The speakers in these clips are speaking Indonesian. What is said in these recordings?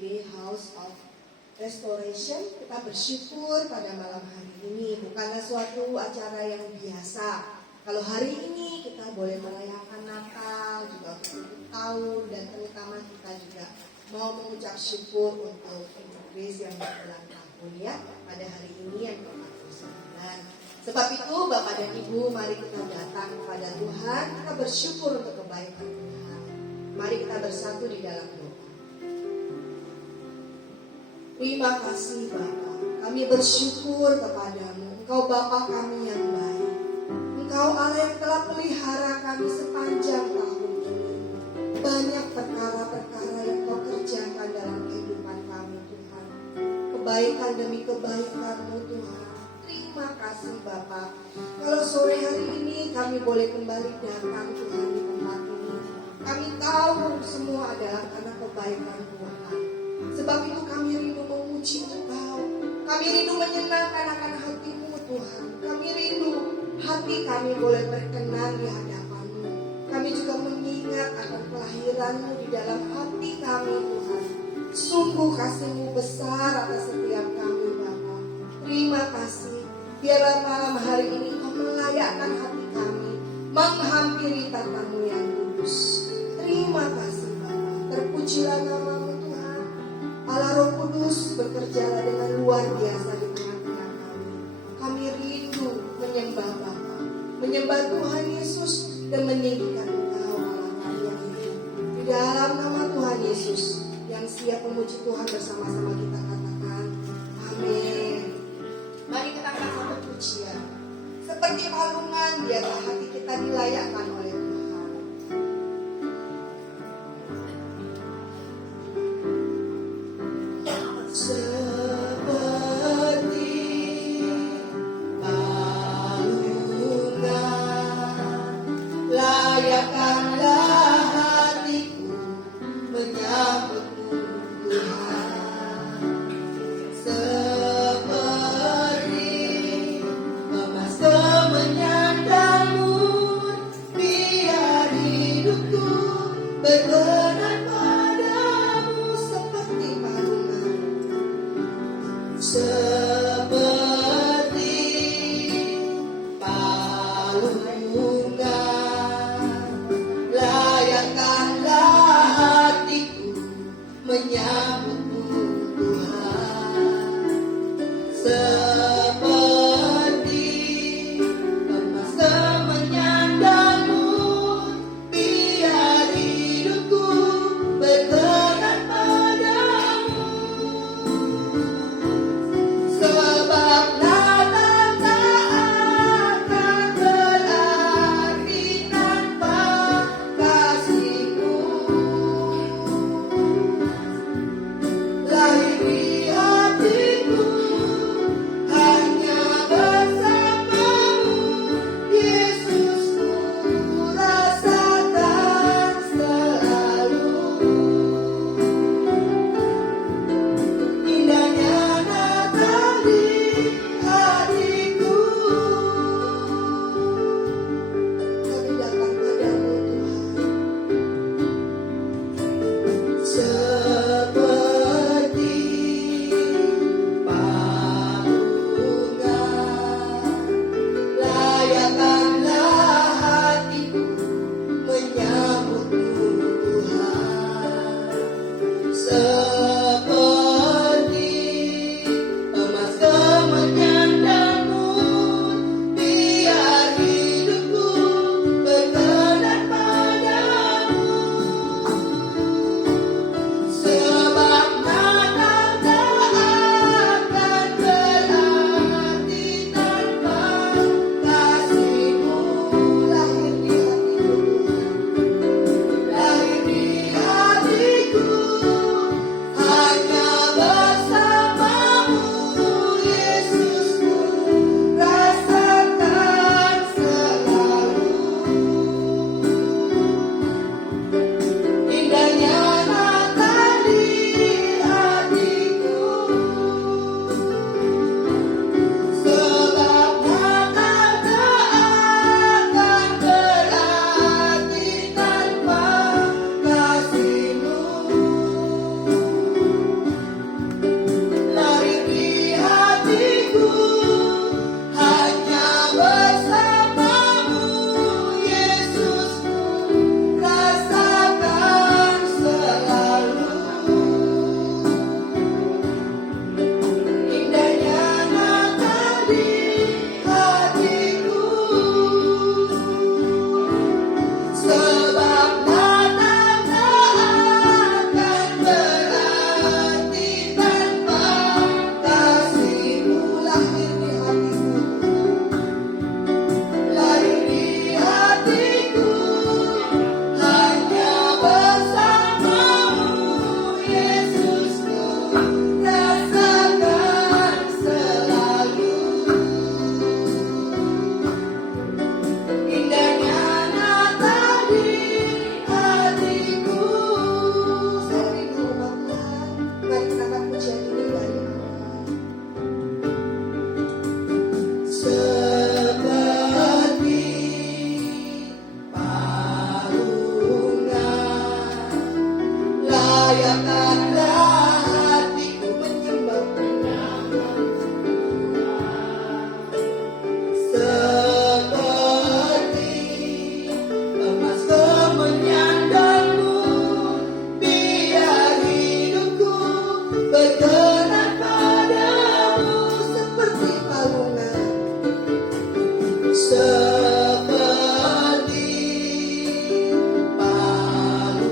PKIB House of Restoration. Kita bersyukur pada malam hari ini, bukanlah suatu acara yang biasa. Kalau hari ini kita boleh merayakan Natal, juga untuk tahun, dan terutama kita juga mau mengucap syukur untuk Ibu Grace yang berulang tahun ya, pada hari ini yang ke-49. Sebab itu Bapak dan Ibu, mari kita datang kepada Tuhan, kita bersyukur untuk kebaikan Tuhan. Mari kita bersatu di dalam doa. Terima kasih Bapa, kami bersyukur kepadamu. Engkau Bapa kami yang baik. Engkau Allah yang telah pelihara kami sepanjang tahun ini. Banyak perkara-perkara yang kau kerjakan dalam kehidupan kami Tuhan. Kebaikan demi kebaikan-Mu Tuhan. Terima kasih Bapa. Kalau sore hari ini kami boleh kembali datang Tuhan di tempat ini. Kami tahu semua adalah karena kebaikan Tuhan. Sebab itu kami rindu memuji Engkau. Kami rindu menyenangkan akan hati-Mu Tuhan. Kami rindu hati kami boleh berkenan di hadapan-Mu. Kami juga mengingat akan kelahiran-Mu di dalam hati kami Tuhan. Sungguh kasih-Mu besar atas setiap kami Bapa. Terima kasih. Biarlah malam hari ini Engkau melayakkan hati kami menghampiri tata-Mu yang kudus. Terima kasih Bapa. Terpujilah nama-Mu Tuhan. Allah Roh Kudus bekerjalah dengan luar biasa di tengah-tengah kami. Kami rindu menyembah Bapa, menyembah Tuhan Yesus dan meninggikan Engkau Allah kami yang hidup. Di dalam nama Tuhan Yesus yang siap memuji Tuhan bersama-sama kita katakan amin. Mari kita angkat satu pujian. Seperti palungan biarlah hati kita dilayakkan oleh Tuhan. Layakanlah hatiku menyembah seperti emas kemenyandarmu, biar hidupku berkenan padamu seperti palungan, seperti palungan.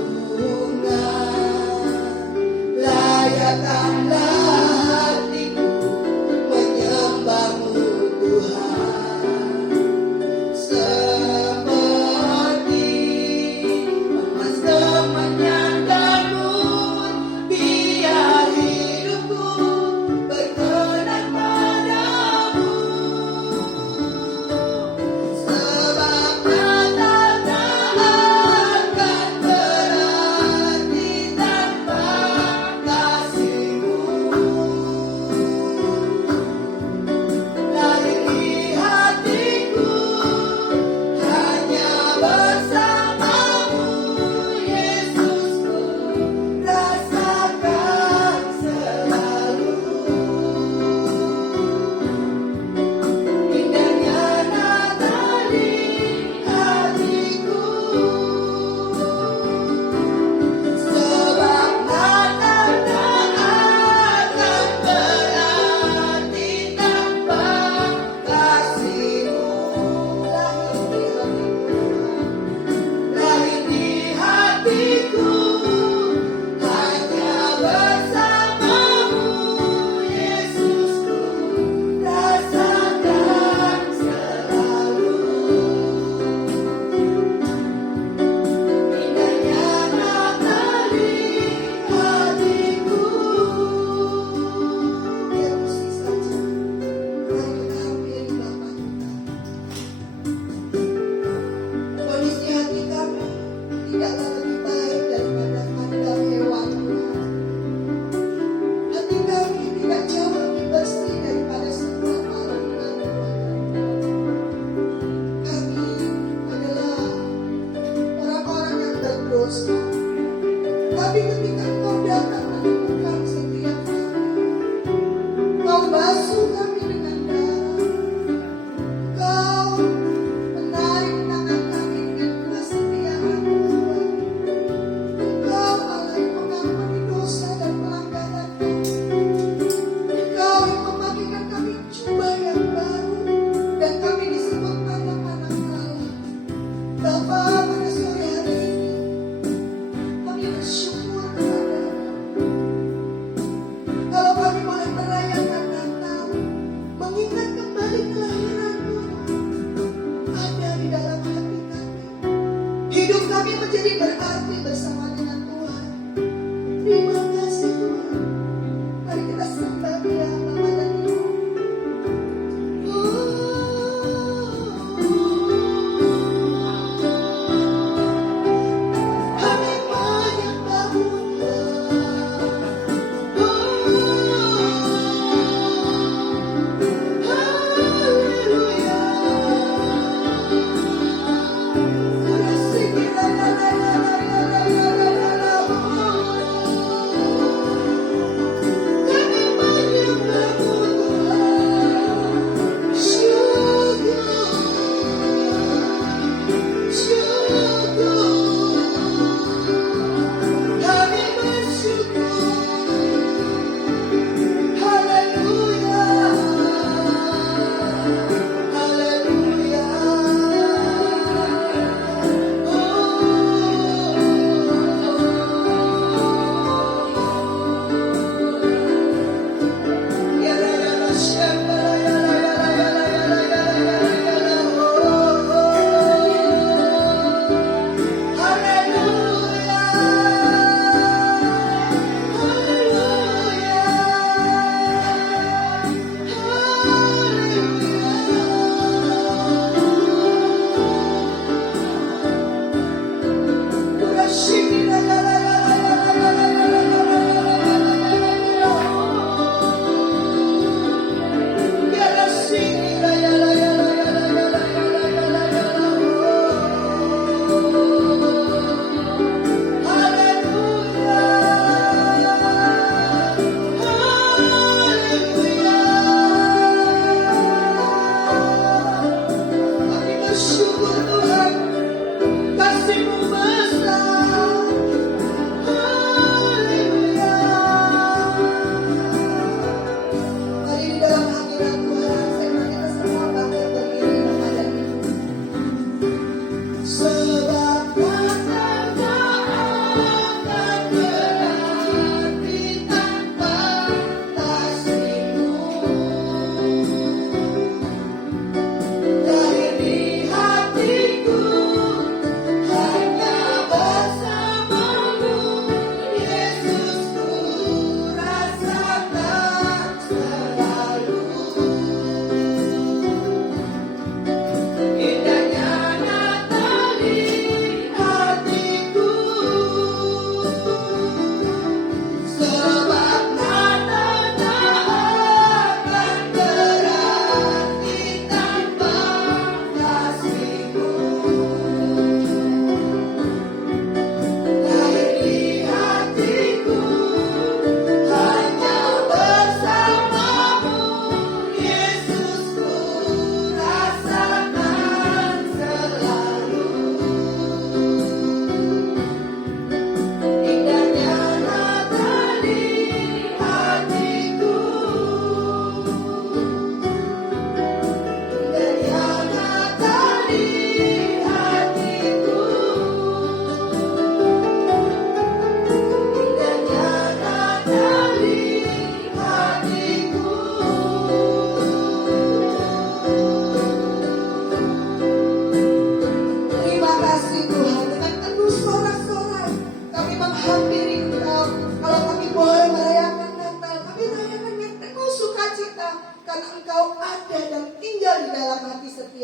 Layakanlah hatiku menyembahmu Tuhan, seperti emas kemenyandarmu, biar hidupku berkenan padamu. Sebab nyatanya akan berarti tanpa kasih-Mu.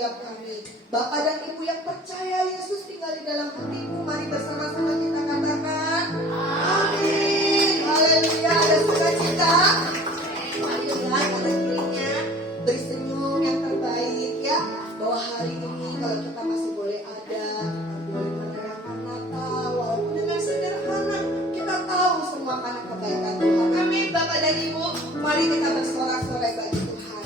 setiap kami. Bapak dan Ibu yang percaya Yesus tinggal di dalam hatimu, mari bersama-sama kita katakan amin. Haleluya. Ada sukacita. Mari lihat kanan kirinya, beri senyum yang terbaik ya. Bahwa hari ini kalau kita masih boleh ada, kita boleh merayakan Natal walaupun dengan sederhana, kita tahu semua karena kebaikan Tuhan. Amin. Bapak dan Ibu, mari kita bersorak-sorai bagi Tuhan.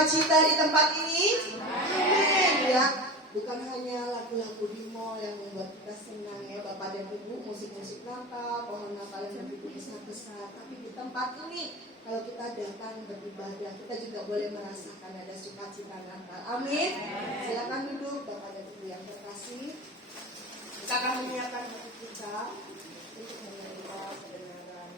bersukacita di tempat ini. Amin ya. Bukan hanya lagu-lagu di mall yang membuat kita senang ya Bapak dan Ibu, musik-musik Natal, pohon Natal yang begitu besar-besar. Tapi di tempat ini kalau kita datang beribadah, kita juga boleh merasakan ada sukacita Natal. Amin. Silakan duduk Bapak dan Ibu yang terkasih. Kita akan menyiapkan hati kita untuk menerima kebenaran.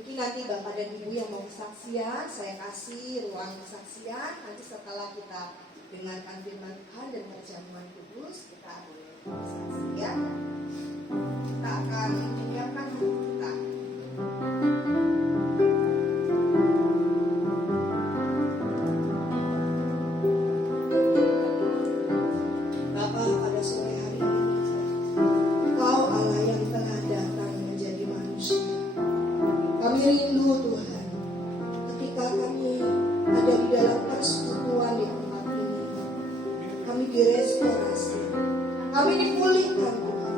Mungkin nanti Bapak dan Ibu yang mau kesaksian, saya kasih ruang kesaksian. Nanti setelah kita dengarkan firman Tuhan dan perjamuan kudus, kita boleh kesaksian. Kita akan menyiapkan hati kita. Bapak, pada sore hari ini, Engkau Allah yang telah datang menjadi manusia. Kami rindu Tuhan, ketika kami ada di dalam persekutuan di tempat ini, kami direstorasi, kami dipulihkan Tuhan.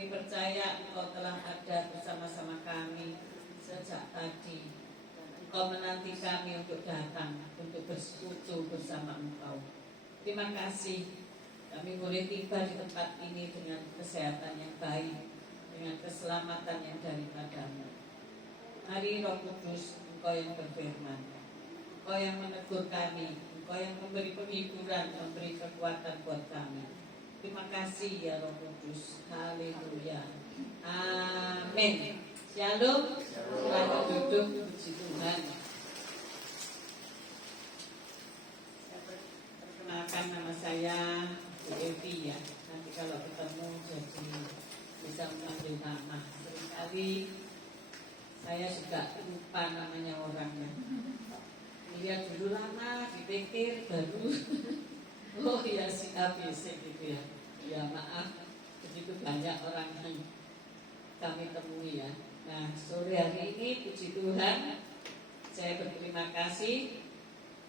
Kami percaya Engkau telah ada bersama-sama kami sejak tadi. Engkau menanti kami untuk datang, untuk bersekutu bersama Engkau. Terima kasih kami boleh tiba di tempat ini dengan kesehatan yang baik, dengan keselamatan yang daripadamu. Mari Roh Kudus, Engkau yang berfirman, Engkau yang menegur kami, Engkau yang memberi penghiburan, memberi kekuatan buat kami. Terima kasih ya Roh Kudus. Haleluya. Amin. Shalom. Silakan duduk, puji Tuhan. Perkenalkan, nama saya Bu Evi ya. Nanti kalau ketemu jadi bisa mengambil nama. Seringkali saya juga lupa namanya orangnya. Lihat dulu lama, dipikir baru. Oh ya si ABC gitu ya. Ya maaf, begitu banyak orang yang kami temui ya. Nah sore hari ini puji Tuhan, saya berterima kasih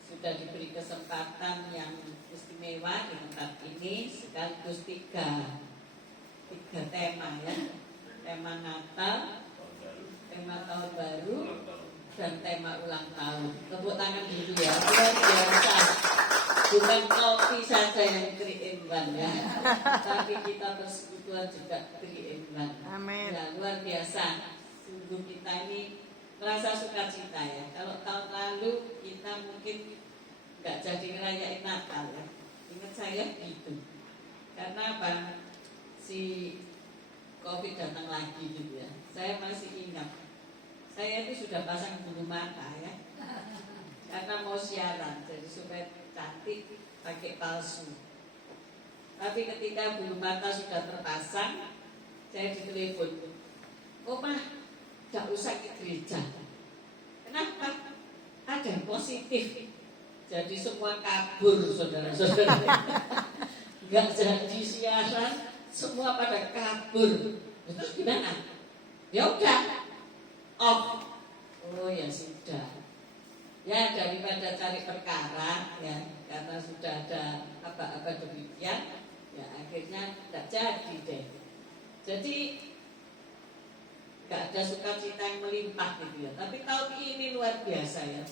sudah diberi kesempatan yang istimewa di tempat ini, sekaligus tiga tema ya. Tema Natal, tema Tahun Baru, dan tema ulang tahun. Tepuk tangan dulu ya, luar biasa. Bukan kopi saja yang 3-in-1 ya, tapi kita persekutuan juga 3-in-1. Amin. Ya, luar biasa. Sungguh kita ini merasa sukacita ya. Kalau tahun lalu kita mungkin nggak jadi ngerayain Natal ya. Ingat saya gitu. Karena apa? Si Covid datang lagi gitu ya. Saya masih ingat. Saya itu sudah pasang bulu mata ya. Karena mau siaran, jadi supaya cantik pakai palsu. Tapi ketika bulu mata sudah terpasang, saya ditelepon, "Oma, gak usah ke gereja." Kenapa? Ada yang positif. Jadi semua kabur, saudara-saudara. Gak jadi siaran, semua pada kabur. Terus gimana? Ya udah, off. Oh ya sudah. Ya daripada cari perkara ya, karena sudah ada apa-apa demikian, ya akhirnya tidak jadi deh. Jadi gak ada sukacita yang melimpah gitu ya. Tapi tahun ini luar biasa ya.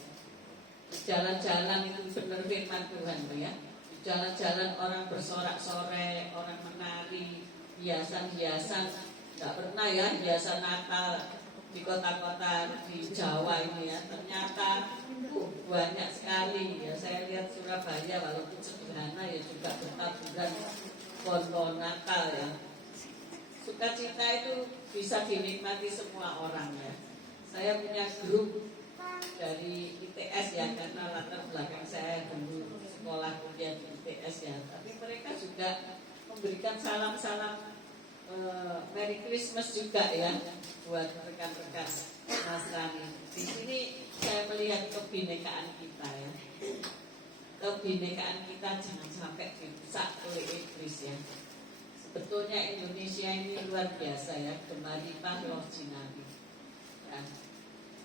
Jalan-jalan itu benar firman Tuhan ya. Jalan-jalan orang bersorak-sorai, orang menari, hiasan-hiasan. Gak pernah ya hiasan Natal di kota-kota di Jawa ini ya. Ternyata banyak sekali ya. Saya lihat Surabaya walaupun sederhana ya juga bertaburan pohon-pohon Natal ya. Sukacita itu bisa dinikmati semua orang ya. Saya punya grup dari ITS ya, karena latar belakang saya dulu sekolah kuliah di ITS ya. Tapi mereka juga memberikan salam-salam Merry Christmas juga ya buat rekan-rekan Nasrani. Di sini saya melihat kebinekaan kita ya. Kebinekaan kita jangan sampai dirusak oleh iblis ya. Sebetulnya Indonesia ini luar biasa ya, Gemaripah Loh Jinawi. Ya.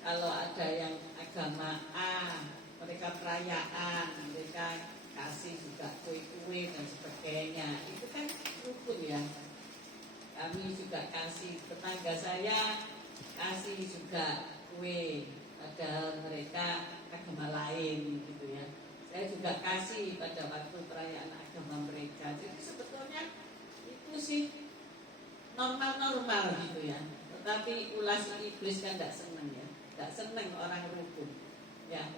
Kalau ada yang agama A, mereka perayaan, mereka kasih juga kue-kue dan sebagainya. Itu kan rukun ya. Kami juga kasih, tetangga saya kasih juga kue, padahal mereka agama lain gitu ya. Saya juga kasih pada waktu perayaan agama mereka. Jadi sebetulnya itu sih normal-normal gitu ya. Tetapi ulas iblis kan tidak senang ya, tidak senang orang rukun ya.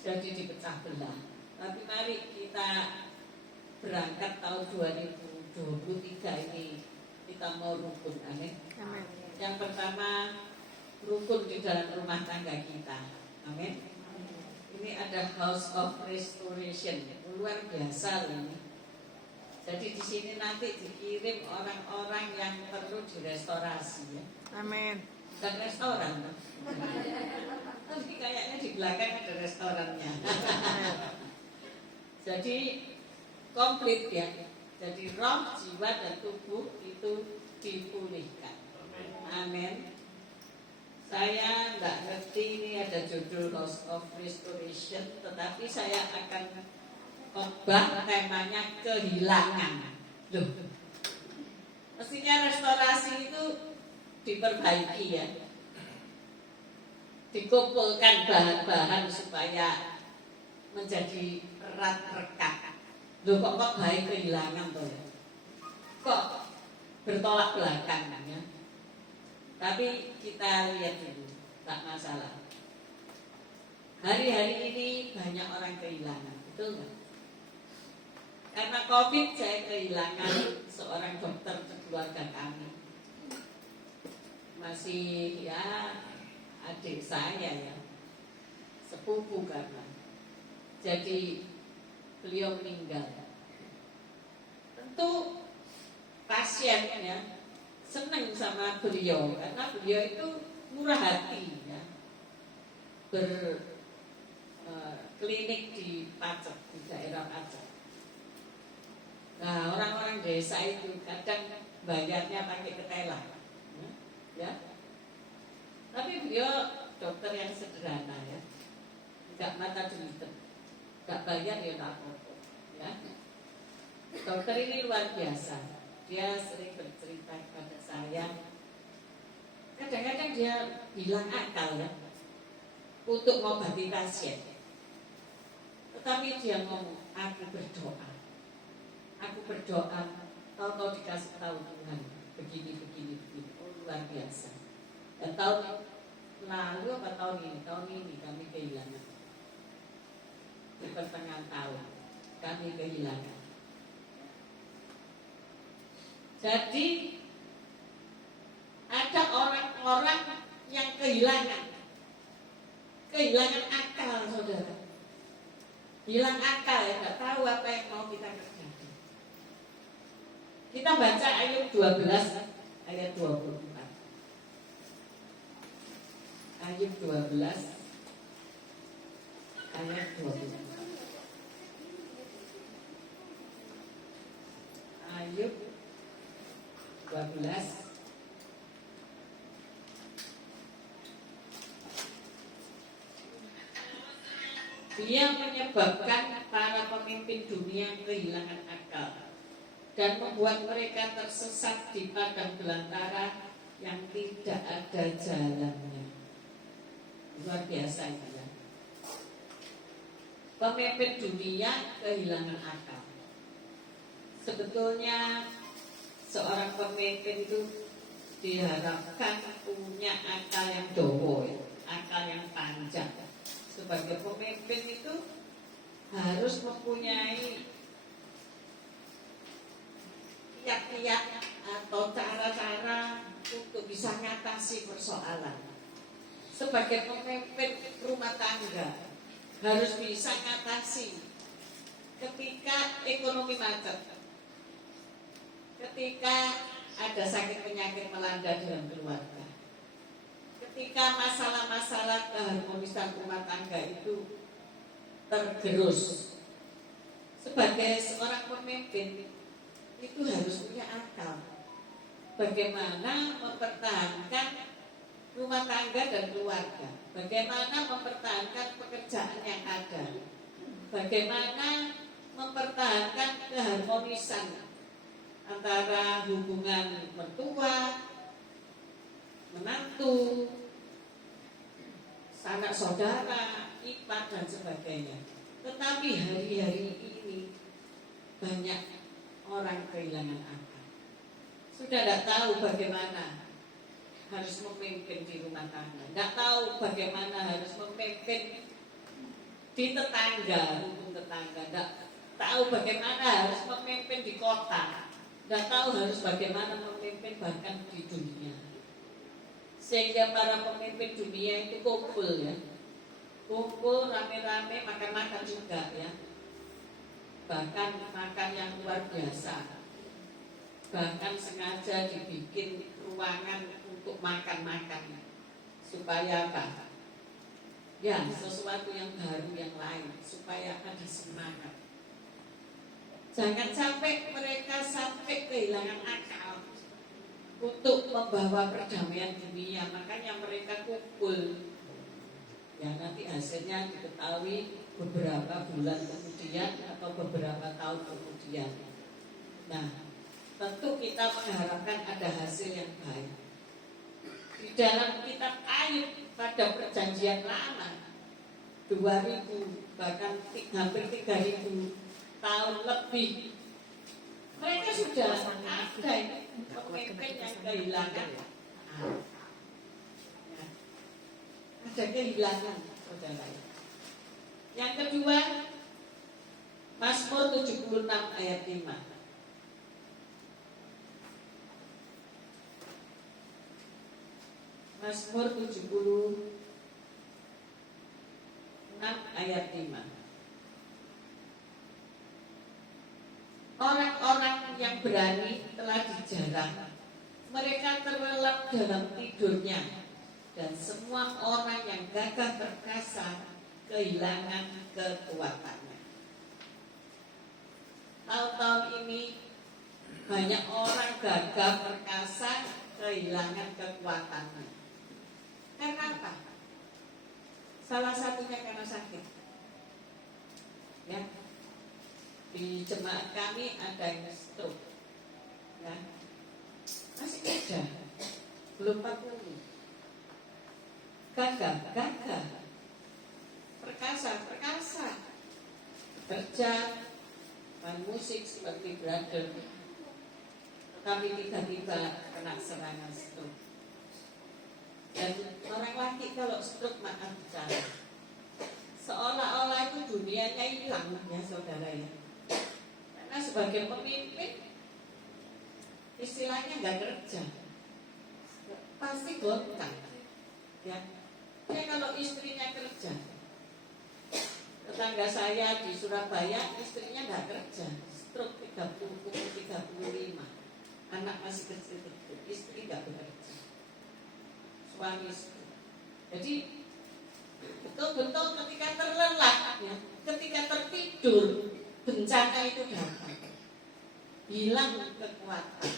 Jadi dipecah belah. Tapi mari kita berangkat tahun 2023 ini kita mau rukun, amin. Amin. Yang pertama rukun di dalam rumah tangga kita, amin. Ini ada House of Restoration, luar biasa loh ini. Jadi di sini nanti dikirim orang-orang yang perlu direstorasi ya. Amin. Dan restoran, tapi kayaknya di belakang ada restorannya. Jadi komplit ya. Jadi roh, jiwa, dan tubuh itu dipulihkan. Amin. Saya nggak ngerti ini ada judul House of Restoration, tetapi saya akan khotbah temanya kehilangan. Loh, Mestinya restorasi itu diperbaiki ya, dikumpulkan bahan-bahan supaya menjadi erat rekat. Loh kok baik kehilangan tuh ya? Kok bertolak belakang ya? Tapi kita lihat dulu, tak masalah. Hari-hari ini banyak orang kehilangan, betul nggak? Karena COVID saya kehilangan seorang dokter keluarga kami. Masih ya adik saya ya, sepupu karena. Jadi beliau meninggal. Tentu pasien ya senang sama beliau karena beliau itu murah hati ya. Klinik di Pacet, di daerah Pacet. Nah, orang-orang desa itu kadang bayarnya pakai ketela, ya. Tapi beliau dokter yang sederhana ya, nggak mata duitan, nggak bayar ya nggak apa-apa, ya. Dokter ini luar biasa. Dia sering bercerita kepada saya. Kadang-kadang dia bilang akal ya, untuk mengobati pasien. Tetapi dia ngomong, aku berdoa, tahu-tahu dikasih tahu Tuhan, begini. Oh, luar biasa. Dan tahun lalu apa tahun ini kami kehilangan. Di pertengahan tahun kami kehilangan. Jadi ada orang-orang yang kehilangan akal, saudara. Hilang akal ya, nggak tahu apa yang mau kita kerjakan. Kita baca Ayub 12 ayat 24. Ayub 12 ayat 24. Ayub 12 Dia menyebabkan para pemimpin dunia kehilangan akal dan membuat mereka tersesat di padang belantara yang tidak ada jalannya. Luar biasa itu ya. Pemimpin dunia kehilangan akal. Sebetulnya seorang pemimpin itu diharapkan punya akal yang dowo, akal yang panjang. Sebagai pemimpin itu harus mempunyai kiat-kiat atau cara-cara untuk bisa mengatasi persoalan. Sebagai pemimpin rumah tangga harus bisa mengatasi ketika ekonomi macet, ketika ada sakit penyakit melanda dalam keluarga, ketika masalah-masalah keharmonisan rumah tangga itu tergerus. Sebagai seorang pemimpin itu harus punya akal bagaimana mempertahankan rumah tangga dan keluarga, bagaimana mempertahankan pekerjaan yang ada, bagaimana mempertahankan keharmonisan antara hubungan mertua, menantu, sanak saudara, ipar dan sebagainya. Tetapi hari-hari ini banyak orang kehilangan akal. Sudah tidak tahu bagaimana harus memimpin di rumah tangga, tidak tahu bagaimana harus memimpin di tetangga, hukum tetangga, tidak tahu bagaimana harus memimpin di kota, tidak tahu harus bagaimana memimpin bahkan di dunia. Sehingga para pemimpin dunia itu kumpul ya, kumpul rame-rame makan-makan juga ya, bahkan makan yang luar biasa, bahkan sengaja dibikin ruangan untuk makan-makan supaya apa? Ya sesuatu yang baru yang lain supaya ada semangat. Jangan sampai mereka sampai kehilangan akal untuk membawa perdamaian dunia. Makanya mereka kumpul. Ya nanti hasilnya diketahui beberapa bulan kemudian atau beberapa tahun kemudian. Nah, tentu kita mengharapkan ada hasil yang baik. Di dalam kitab Ayub pada perjanjian lama 2000 bahkan hampir 3000 tahun lebih mereka sudah ada pemimpin yang kehilangan ada kehilangan saudara. Yang kedua Mazmur 76 ayat 5. Mazmur 76 ayat 5. Orang-orang yang berani telah dijarah, mereka terlelap dalam tidurnya, dan semua orang yang gagah perkasa kehilangan kekuatannya. Tahun-tahun ini banyak orang gagah perkasa kehilangan kekuatannya. Karena apa? Salah satunya karena sakit. Ya. Di jemaat kami ada yang stroke. Ya. Masih muda. Belum 40. Gagah. Perkasa. Kerja, main musik seperti brother. Kami tiba-tiba kena serangan stroke. Dan orang laki kalau stroke makan bicara, seolah-olah itu dunianya hilang ya saudara ya. Karena sebagai pemimpin istilahnya nggak kerja, pasti gonta. Ya kalau istrinya kerja, tetangga saya di Surabaya istrinya nggak kerja, stroke 35, anak masih kecil-kecil, istri nggak bekerja. Suami. Jadi betul-betul ketika terlelap, ya, ketika tertidur, bencana itu datang, hilang kekuatan.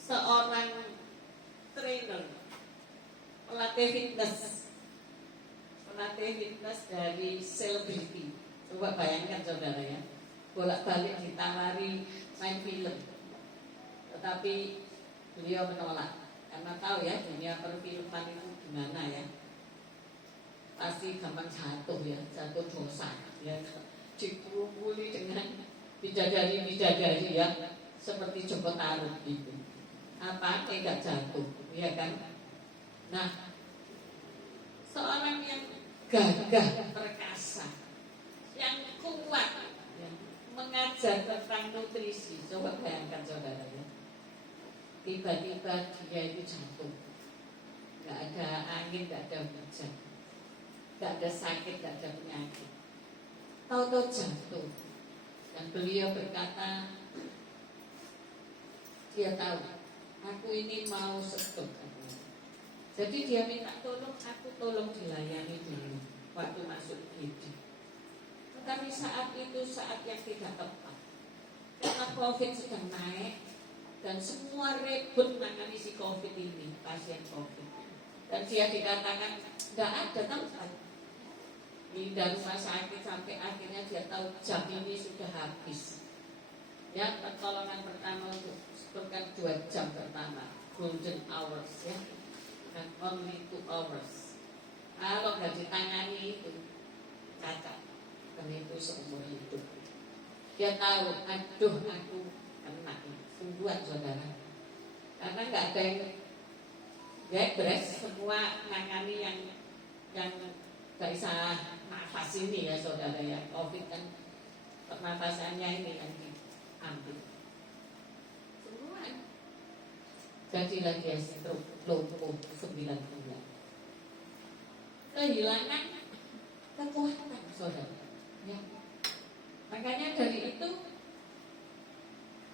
Seorang trainer, pelatih fitness dari selebriti, coba bayangkan saudara ya, bolak-balik ditawari main film, tetapi beliau menolak karena tahu ya dunia perfilman itu gimana ya, pasti gampang jatuh dosa ya, dikerumuni dengan bidadari ya seperti Joko Tarub gitu, apa tidak jatuh ya kan. Nah, seorang yang gagah perkasa, yang kuat ya, mengajar tentang nutrisi, coba bayangkan saudara ya, tiba-tiba dia itu jatuh, nggak ada angin, nggak ada hujan, nggak ada sakit, nggak ada penyakit, tahu-tahu jatuh. Dan beliau berkata, dia tahu aku ini mau stop. Jadi dia minta tolong, aku tolong dilayani dulu waktu masuk IGD. Tetapi saat itu saat yang tidak tepat, karena COVID sedang naik dan semua rebut menangani si COVID ini, pasien COVID. Dan dia dikatakan tidak ada tempat di rumah sakit, sampai akhirnya dia tahu jam ini sudah habis. Ya, pertolongan pertama untuk sekitar 2 jam pertama, golden hours ya, dan only 2 hours. Kalau nggak ditangani itu cacat, dan itu seumur hidup. Dia tahu, aduh aku kena sungguhan saudara, karena nggak ada yang beres, semua nangani yang nggak bisa nafas ini ya saudara ya, COVID kan pernafasannya ini yang diambil semua. Jadilah dia stroke, lumpuh 9 bulan, kehilangan kekuatan saudara ya. Makanya dari itu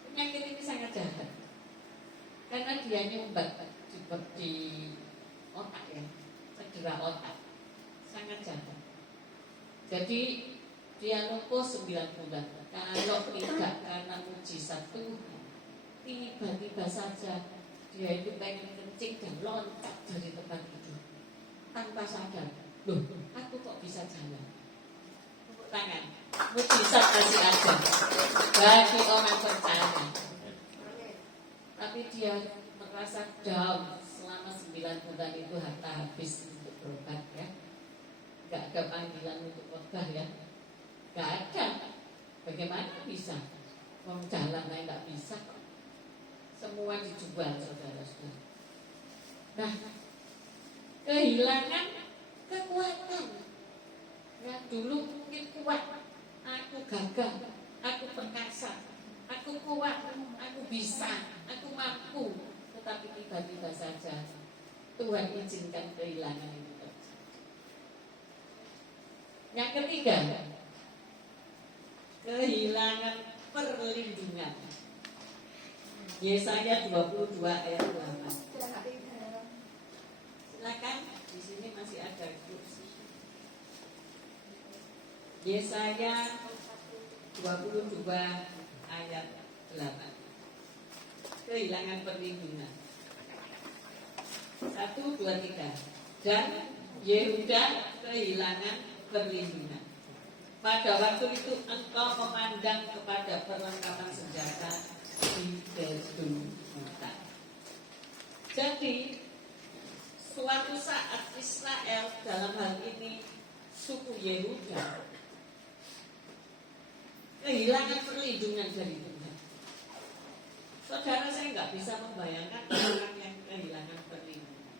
penyakit ini sangat jahat, karena dia nyumbat di otak ya, cedera otak, sangat jahat. Jadi dia lumpuh 9 bulan. Kalau tidak karena mujizat Tuhan, tiba-tiba saja dia itu pengen kencing dan loncat dari tempat tidur tanpa sadar. Loh, aku kok bisa jalan? Tepuk tangan. Mujizat kasih aja. bagi orang percaya. Tapi dia merasa down selama 9 bulan itu harta habis untuk berobat ya. Gak ada panggilan untuk khotbah ya. Gak ada. Bagaimana bisa? Orang jalan lain gak bisa. Semua dijual saudara-saudara. Nah, kehilangan kekuatan. Yang dulu mungkin kuat, aku gagah, aku perkasa, aku kuat, aku bisa, aku mampu. Tetapi tiba-tiba saja Tuhan izinkan kehilangan itu terjadi. Yang ketiga, kehilangan perlindungan. Yesaya 22 ayat 8. Silakan, di sini masih ada kursi. Yesaya 22 ayat 8. Kehilangan perlindungan. 1, 2, 3. Dan Yehuda kehilangan perlindungan. Pada waktu itu engkau memandang kepada perlengkapan senjata di gedung kota. Jadi suatu saat Israel, dalam hal ini suku Yehuda, kehilangan perlindungan dari Tuhan. Saudara, saya nggak bisa membayangkan orang yang kehilangan perlindungan.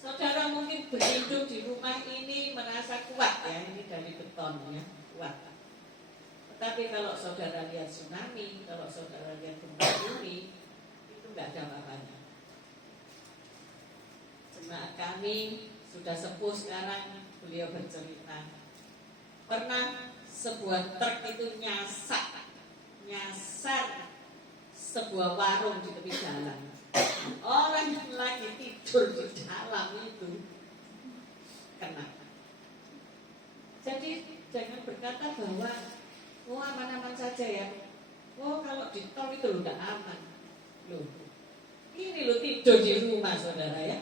Saudara mungkin berhidup di rumah ini merasa kuat ya, ini dari beton ya, kuat. Tetapi kalau saudara lihat tsunami, kalau saudara lihat gempa bumi, itu nggak ada apa-apanya. Jemaat kami sudah sepuh sekarang, beliau bercerita pernah sebuah truk itu nyasar sebuah warung di tepi jalan. Orang yang lagi tidur di dalam itu kena. Jadi jangan berkata bahwa oh aman-aman saja ya. Oh kalau di tol itu udah aman. Loh, ini lo tidur di rumah saudara ya.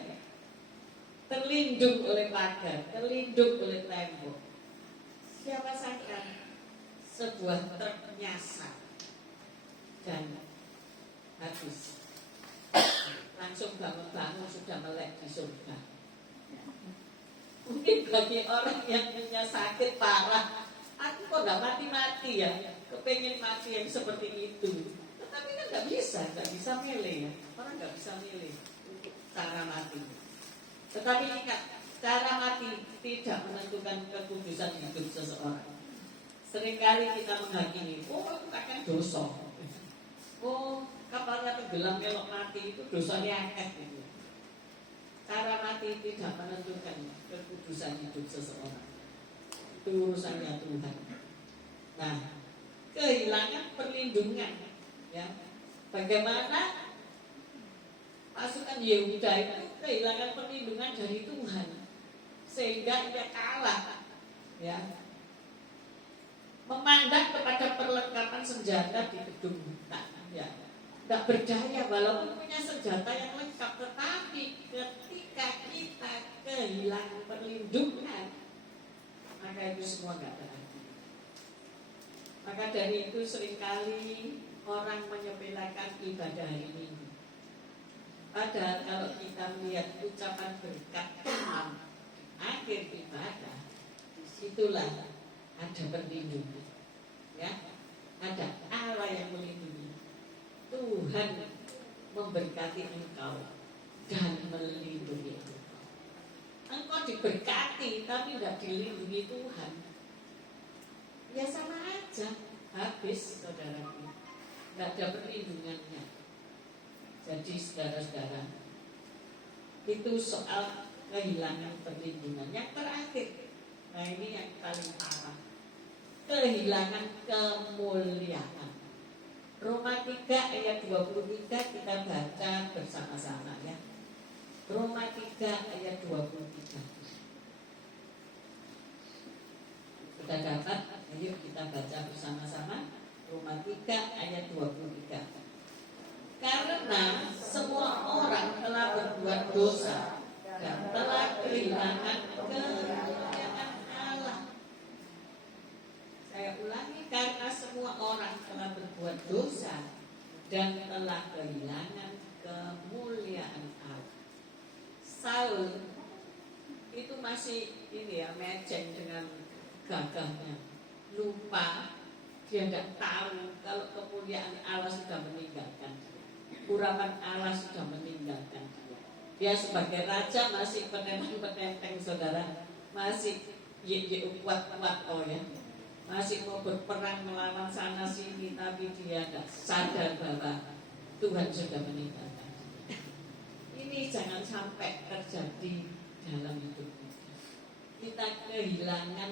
Terlindung oleh pagar, terlindung oleh tembok. Siapa sangka sebuah truk nyasar dan habis. Langsung bangun-bangun sudah melek di surga. Mungkin bagi orang yang punya sakit parah, aku kok gak mati-mati ya, kepengen mati yang seperti itu. Tetapi kan gak bisa milih ya. Orang gak bisa milih untuk cara mati. Tetapi ingat, cara mati tidak menentukan kekudusan hidup seseorang. Seringkali kita menghakimi, oh itu akan dosa. Oh kapalnya tenggelam melok mati itu dosanya akeh gitu. Cara mati tidak menentukan kekudusan hidup seseorang. Itu urusannya Tuhan. Nah, kehilangan perlindungan ya. Bagaimana pasukan Yehuda itu kehilangan perlindungan dari Tuhan sehingga dia kalah ya. Memandang kepada perlengkapan senjata di gedung hutan ya. Tidak berdaya walaupun punya senjata yang lengkap, tetapi ketika kita kehilangan perlindungan, maka itu semua tidak berarti. Maka dari itu seringkali orang menyepelekan ibadah hari Minggu. Padahal kalau kita melihat ucapan berkat Tuhan akhir ibadah, disitulah ada perlindungan, ya, ada Allah yang melindungi. Tuhan memberkati engkau dan melindungi engkau. Engkau diberkati tapi tidak dilindungi Tuhan, ya sama aja, habis saudaraku, tidak ada perlindungannya. Jadi saudara-saudara, itu soal kehilangan perlindungan. Yang terakhir, nah ini yang paling parah, kehilangan kemuliaan. Roma 3 ayat 23 kita baca bersama-sama ya. Roma 3 ayat 23. Sudah dapat? Ayo kita baca bersama-sama. Roma 3 ayat 23. Karena semua orang telah berbuat dosa dan telah kehilangan kemuliaan Allah. Saya ulangi, karena semua telah berbuat dosa dan telah kehilangan kemuliaan Allah. Saul itu masih ini ya, mejeng dengan gagahnya, lupa, dia tidak tahu kalau kemuliaan Allah sudah meninggalkan dia, urapan Allah sudah meninggalkan dia. Dia sebagai raja masih petenteng-petenteng, saudara, masih kuat-kuat, oh ya, masih mau berperang melawan sana sini, tapi dia tidak sadar bahwa Tuhan sudah meninggalkan dia. Ini jangan sampai terjadi dalam hidup kita. Kita kehilangan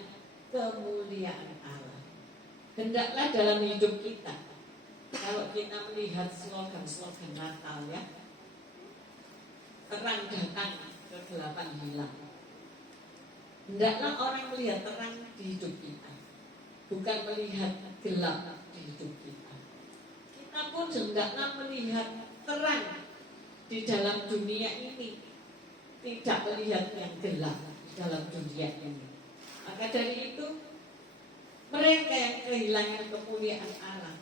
kemuliaan Allah. Hendaklah dalam hidup kita, kalau kita melihat slogan-slogan Natal ya, terang datang, kegelapan hilang. Hendaklah orang melihat terang di hidup kita, bukan melihat gelap di hidup kita. Kita pun hendaklah melihat terang di dalam dunia ini, tidak melihat yang gelap di dalam dunia ini. Maka dari itu, mereka yang kehilangan kemuliaan Allah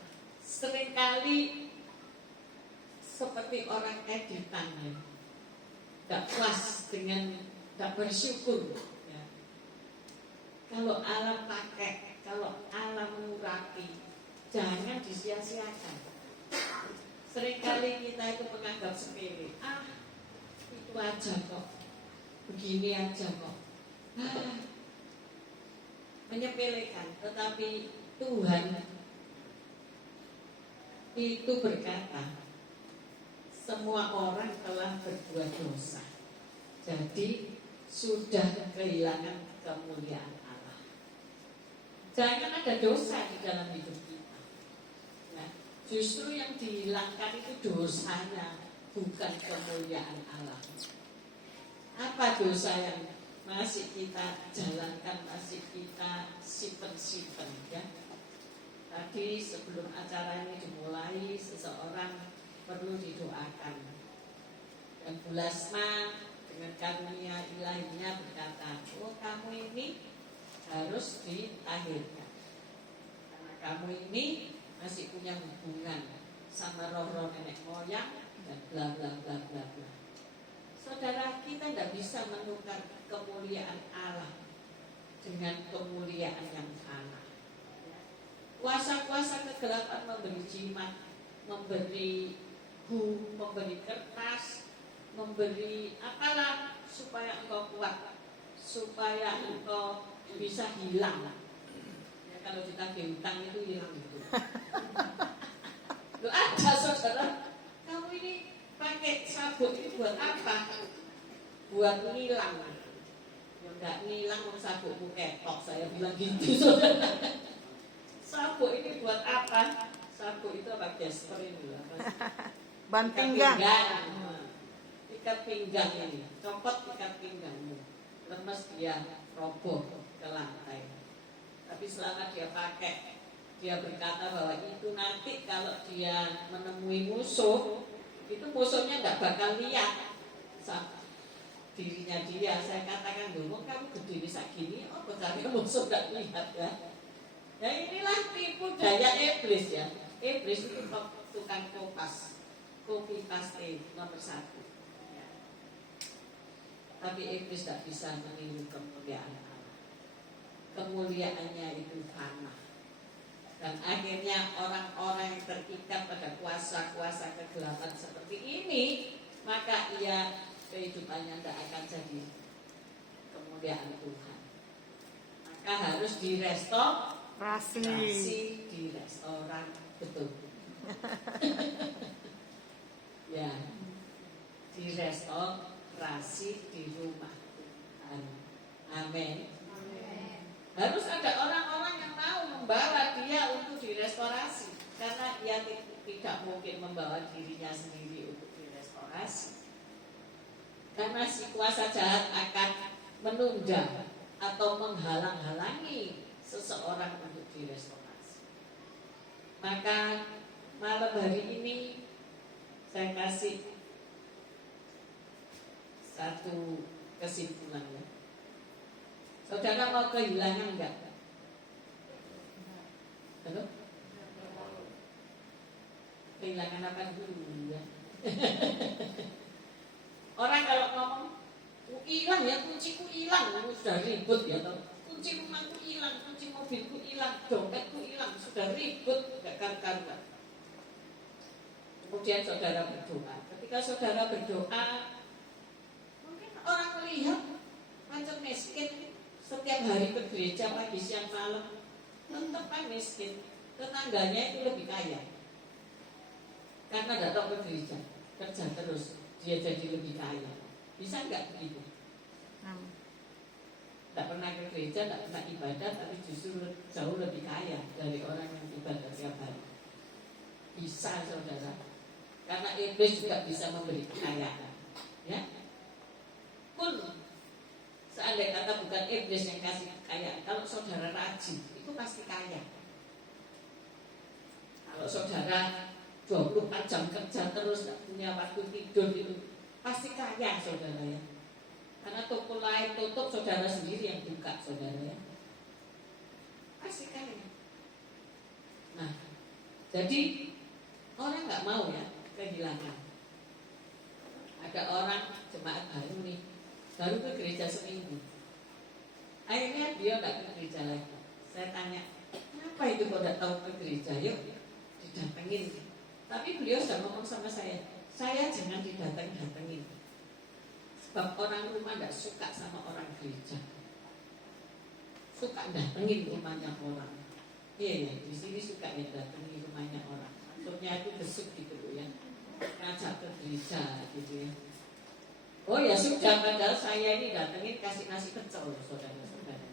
seringkali seperti orang editan ya, tidak puas dengan, tidak bersyukur ya. Kalau Allah pakai, kalau Allah mengurapi, jangan disia-siakan. Seringkali kita itu menganggap sepele, itu aja kok, begini aja kok, menyepelekan. Tetapi Tuhan itu berkata, semua orang telah berbuat dosa, jadi sudah kehilangan kemuliaan Allah. Jangan ada dosa di dalam hidup kita ya. Justru yang dihilangkan itu dosanya, bukan kemuliaan Allah. Apa dosa yang masih kita jalankan, masih kita simpen-simpen ya. Tadi sebelum acara ini dimulai, seseorang perlu didoakan. Dan Bu Lasma dengan karunia ilahinya berkata, oh kamu ini harus ditahirkan, karena kamu ini masih punya hubungan sama roh-roh nenek moyang dan bla bla bla bla bla. Saudara, kita tidak bisa menukar kemuliaan Allah dengan kemuliaan yang fana. Kuasa-kuasa kegelapan memberi jimat, memberi memberi kertas, memberi apalah supaya engkau kuat, supaya engkau bisa hilang. Ya, kalau ditagih hutang itu hilang itu. Loh, ada saudara, kamu ini pakai sabuk ini buat apa? Buat ngilang. Ya enggak ngilang, mau sabukmu ketok, saya bilang gitu saudara. Sabuk ini buat apa? Sabuk itu apa? Gesper ini apa? Ban pinggang. Ikat pinggang ini, copot ikat pinggangmu, lemes dia roboh ke lantai. Tapi selama dia pakai, dia berkata bahwa itu nanti kalau dia menemui musuh, itu musuhnya nggak bakal lihat dirinya dia. Saya katakan dulu, kamu gede bisa gini, oh cari musuh nggak lihat ya. Ya inilah tipu daya iblis ya. Iblis itu tukang kopas, copy paste nomor 1 ya. Tapi iblis tidak bisa meniru kemuliaan Allah. Kemuliaannya itu fana. Dan akhirnya orang-orang yang terikat pada kuasa-kuasa kegelapan seperti ini, maka ia kehidupannya tidak akan jadi kemuliaan Tuhan. Maka harus direstorasi di restoran betul. Ya, direstorasi di rumah Tuhan. Amin. Harus ada orang-orang yang mau membawa dia untuk direstorasi, karena ia tidak mungkin membawa dirinya sendiri untuk direstorasi. Karena si kuasa jahat akan menunda atau menghalang-halangi seseorang untuk direstorasi. Maka malam hari ini saya kasih satu kesimpulan ya. Saudara mau kehilangan enggak? Halo? kehilangan apa dulu ya. Orang kalau ngomong hilang ya, kunciku hilang, sudah ribut ya toh. Kunci rumahku hilang, kunci mobilku hilang, dompetku hilang, sudah ribut, gak karuan. Kemudian saudara berdoa. Ketika saudara berdoa, mungkin orang melihat macam miskin, setiap hari ke gereja pagi siang malam, tetap kan miskin. Tetangganya itu lebih kaya, karena datang ke gereja, kerja terus, dia jadi lebih kaya. Bisa nggak begitu? Tidak pernah ke gereja, tidak pernah ibadah, tapi justru jauh lebih kaya dari orang yang ibadah tiap hari. Bisa saudara, karena iblis juga bisa memberi kekayaan. Ya, pun seandainya kata bukan iblis yang kasih kekayaan, kalau saudara rajin, itu pasti kaya. Kalau saudara 24 jam kerja terus, tidak punya waktu tidur, itu pasti kaya saudara ya. Karena toko lain tutup, saudara sendiri yang buka saudara ya. Pasti kaya. Nah, jadi orang nggak mau ya kehilangan. Ada orang jemaat baru nih, baru ke gereja seminggu. Akhirnya dia nggak ke gereja lagi. Saya tanya, kenapa itu kok nggak tahu ke gereja? Yuk didatengin. Tapi beliau sudah ngomong sama saya jangan didateng-datengin. Sebab orang rumah tidak suka sama orang gereja, suka datengin rumahnya orang. Iya ya, di sini suka ya datengin rumahnya orang. Maksudnya itu besuk gitu ya, ngajak ke gereja gitu ya. Oh ya sudah, padahal saya ini datengin kasih nasi pecel, saudara-saudara.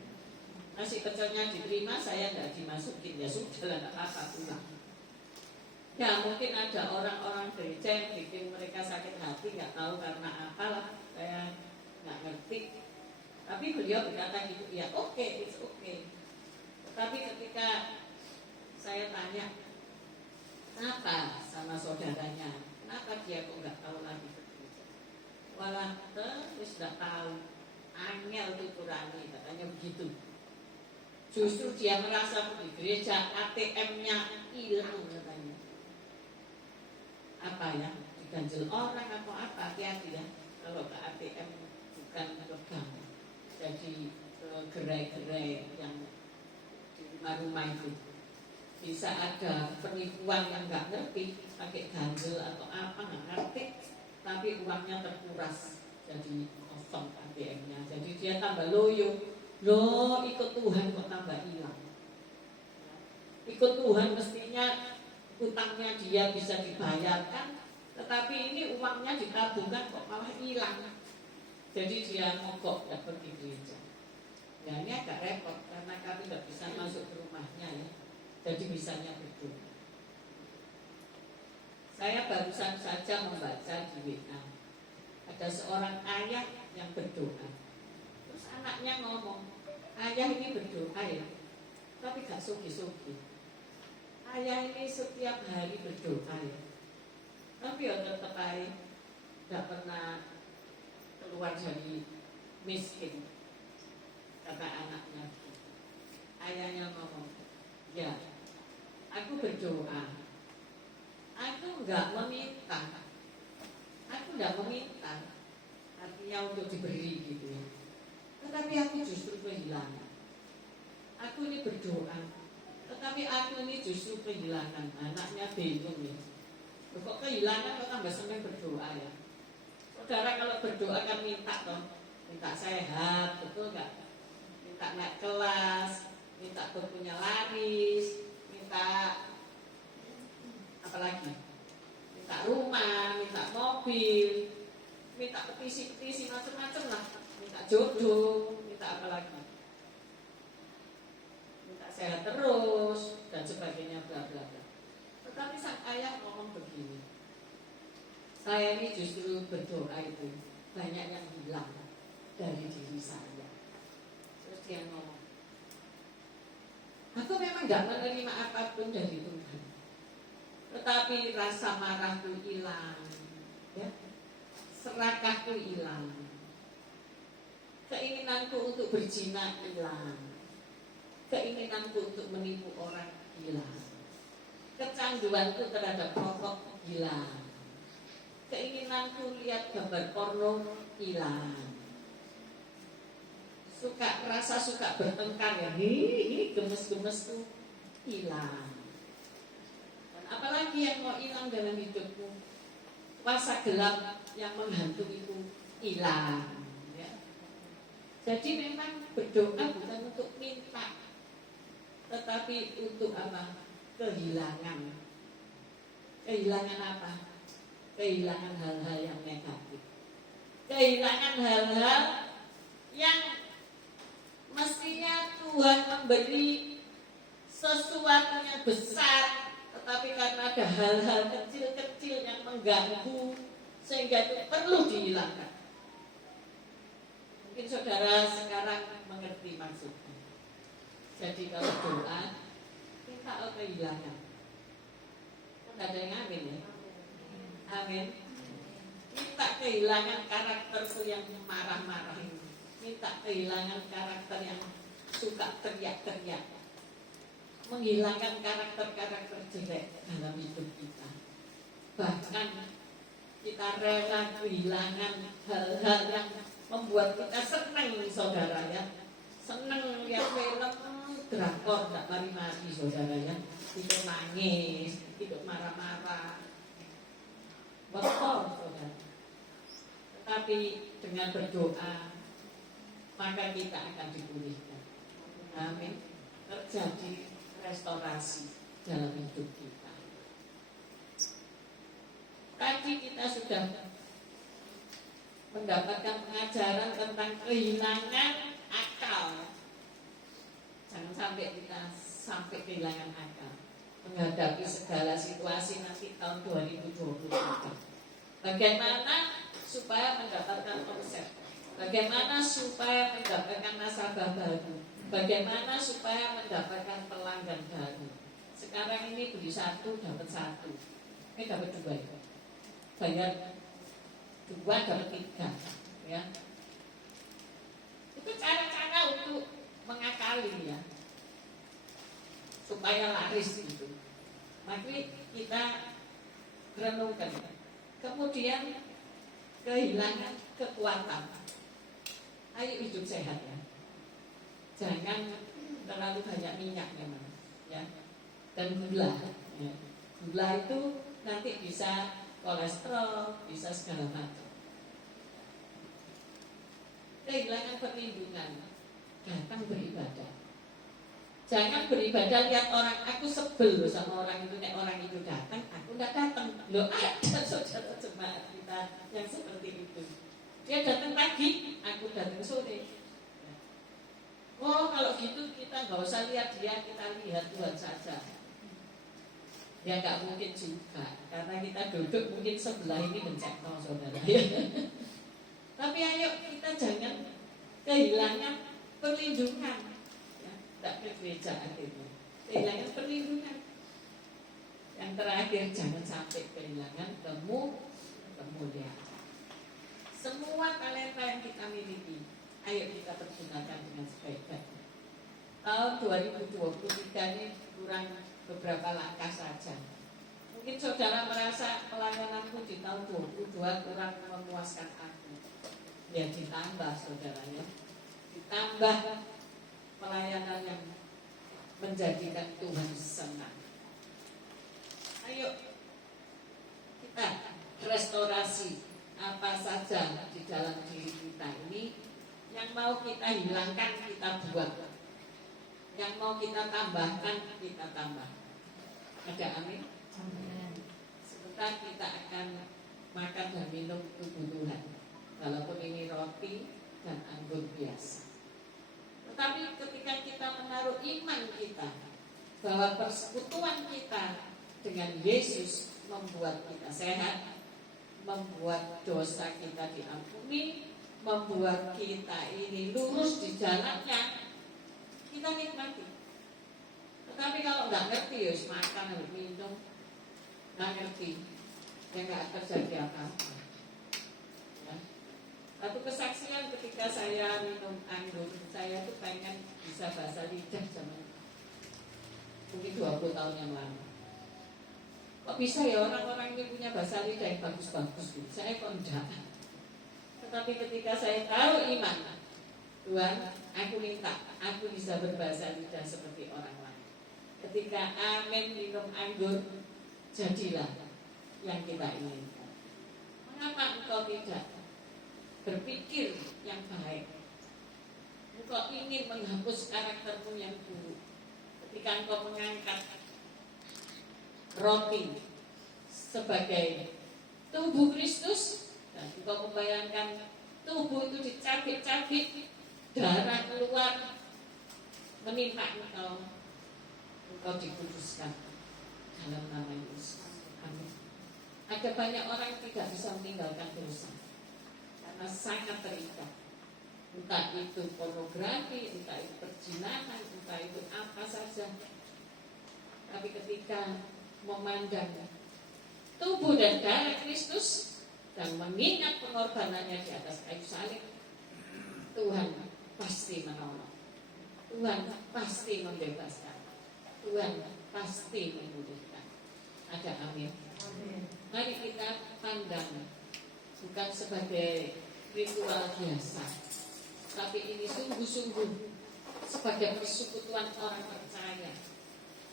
Nasi pecelnya diterima, saya nggak dimasukin, ya sudah lah, nggak apa-apa pulang. Ya mungkin ada orang-orang gereja yang bikin mereka sakit hati, nggak tahu karena apalah, saya nggak ngerti. Tapi beliau berkata gitu, ya oke, it's okay. Tapi ketika saya tanya, kenapa sama saudaranya, kenapa dia kok nggak tahu lagi ke gereja? Walah terus nggak tahu, angel tuturannya, katanya begitu. Justru dia merasa di gereja ATM-nya hilang katanya. Apa ya, diganjel orang atau apa, hati-hati ya kalau ke ATM bukan pegang, jadi gerai-gerai yang di rumah-rumah itu bisa ada penipuan yang nggak ngerti pakai ganjel atau apa nggak ngerti, tapi uangnya terkuras jadi kosong ATM-nya, jadi dia tambah loyo. Loh, ikut Tuhan kok tambah hilang. Ikut Tuhan mestinya utangnya dia bisa dibayarkan, tetapi ini uangnya ditabungkan kok malah hilang. Jadi dia mogok tidak pergi gereja. Ya ini agak repot karena kami tidak bisa masuk ke rumahnya ya. Jadi bisanya berdoa. Saya barusan saja membaca di WA, ada seorang ayah yang berdoa. Terus anaknya ngomong, ayah ini berdoa ya, tapi gak sugi-sugi. Ayah ini setiap hari berdoa ya, tapi ya tetap aja tidak pernah keluar dari miskin, kata anaknya. Ayahnya ngomong, ya aku berdoa, aku nggak meminta, artinya untuk diberi gitu ya, tetapi aku justru kehilangan. Aku ini berdoa, tetapi aku ini justru kehilangan. Anaknya bingung ya, kok kehilangan kok tambah senang berdoa ya. Saudara kalau berdoa kan minta toh, minta sehat, betul nggak? Minta naik kelas, minta punya laris, minta apa lagi? Minta rumah, minta mobil, minta petisi-petisi macam-macam lah, minta jodoh, minta apa lagi? Sehat terus dan sebagainya bla bla bla. Tetapi sang ayah ngomong begini, saya ini justru berdoa itu banyak yang hilang dari diri saya. Terus dia ngomong, aku memang gak menerima apapun dari Tuhan, tetapi rasa marahku hilang ya, serakahku hilang, keinginanku untuk berzina hilang, keinginanku untuk menipu orang hilang, kecanduanku terhadap rokok hilang. Keinginanku lihat gambar porno hilang. Rasa suka bertengkar ya, gemes-gemes tuh hilang. Dan apalagi yang mau hilang dalam hidupmu? Kuasa gelap yang menghantuiku hilang. Ya. Jadi memang berdoa bukan untuk minta, tetapi untuk apa? Kehilangan. Kehilangan apa? Kehilangan hal-hal yang negatif. Kehilangan hal-hal yang mestinya Tuhan memberi sesuatu yang besar, tetapi karena ada hal-hal kecil-kecil yang mengganggu, sehingga itu perlu dihilangkan. Mungkin saudara sekarang mengerti maksudnya. Jadi kalau doa, minta kehilangan. Tidak ada yang amin ya? Amin. Minta kehilangan karakterku yang marah-marah ini. Minta kehilangan karakter yang suka teriak-teriak. Menghilangkan karakter-karakter jelek dalam hidup kita. Bahkan kita rela kehilangan hal-hal yang membuat kita senang, saudara ya. Senang lihat film drakor, tak mari-mari saudara ya. Itu nangis, itu marah-marah. Betul saudara. Tetapi dengan berdoa, maka kita akan dipulihkan. Amin. Terjadi restorasi dalam hidup kita. Tadi kita sudah mendapatkan pengajaran tentang kehilangan akal. Jangan sampai kita kehilangan akal menghadapi segala situasi nanti tahun 2023. Bagaimana supaya mendapatkan konsep? Bagaimana supaya mendapatkan nasabah baru? Bagaimana supaya mendapatkan pelanggan baru? Sekarang ini beli 1 dapat 1. Ini dapat 2 ya. Bayar 2 dapat 3 ya. Itu cara-cara untuk mengakali ya, supaya laris gitu. Mari kita renungkan. Kemudian kehilangan kekuatan. Ayo hidup sehat ya. Jangan terlalu banyak minyak ya. Dan gula. Ya. Gula itu nanti bisa kolesterol, bisa segala macam. Kehilangan perlindungan. Datang beribadah. Jangan beribadah lihat orang, aku sebel loh sama orang itu, nek orang itu datang, aku nggak datang. Loh ada saudara jemaat kita yang seperti itu. Dia datang pagi, aku datang sore. Oh kalau gitu kita nggak usah lihat dia, kita lihat Tuhan saja. Ya nggak mungkin juga, karena kita duduk mungkin sebelah ini mencekno saudara. Tapi ayo kita jangan kehilangan perlindungan. Tak ke gereja akhirnya kehilangan perlindungan. Yang terakhir jangan sampai kehilangan kemuliaan. Semua talenta yang kita miliki, ayo kita pergunakan dengan sebaik-baiknya. Tahun 2023 ini kurang beberapa langkah saja. Mungkin saudara merasa pelayananku di tahun 2022 kurang memuaskan aku. Ya ditambah saudara ya, ditambah pelayanan yang menjadikan Tuhan senang. Ayo kita restorasi apa saja di dalam diri kita ini yang mau kita hilangkan, kita buang. Yang mau kita tambahkan, kita tambah. Ada amin? Amin. Sebentar kita akan makan dan minum kebutuhan, walaupun ini roti dan anggur biasa. Tetapi ketika kita menaruh iman kita bahwa persekutuan kita dengan Yesus membuat kita sehat, membuat dosa kita diampuni, membuat kita ini lurus di jalannya, kita nikmati. Tetapi kalau nggak ngerti ya makan, minum, nggak ngerti, ya nggak terjadi apa-apa. Satu kesaksian ketika saya minum anggur, saya tuh pengen bisa bahasa lidah zaman mungkin 20 tahun yang lalu. Kok bisa ya orang-orang ini punya bahasa lidah yang bagus-bagus gitu. Saya kok enggak. Tetapi ketika saya taruh iman, Tuhan, aku minta aku bisa berbahasa lidah seperti orang lain. Ketika amin minum anggur, jadilah yang kita inginkan. Mengapa engkau tidak berpikir yang baik? Engkau ingin menghapus karaktermu yang buruk. Ketika engkau mengangkat roti sebagai tubuh Kristus, dan engkau membayangkan tubuh itu dicabik-cabik, darah keluar menimpa engkau dikuduskan dalam nama Yesus. Amin. Ada banyak orang yang tidak bisa meninggalkan dosa karena sangat terikat. Entah itu pornografi, entah itu perzinahan, entah itu apa saja. Tapi ketika memandang tubuh dan darah Kristus dan mengingat pengorbanannya di atas kayu salib, Tuhan pasti menolong. Tuhan pasti membebaskan. Tuhan pasti memulihkan. Ada amin. Mari kita pandang bukan sebagai ritual biasa, tapi ini sungguh-sungguh sebagai persekutuan orang percaya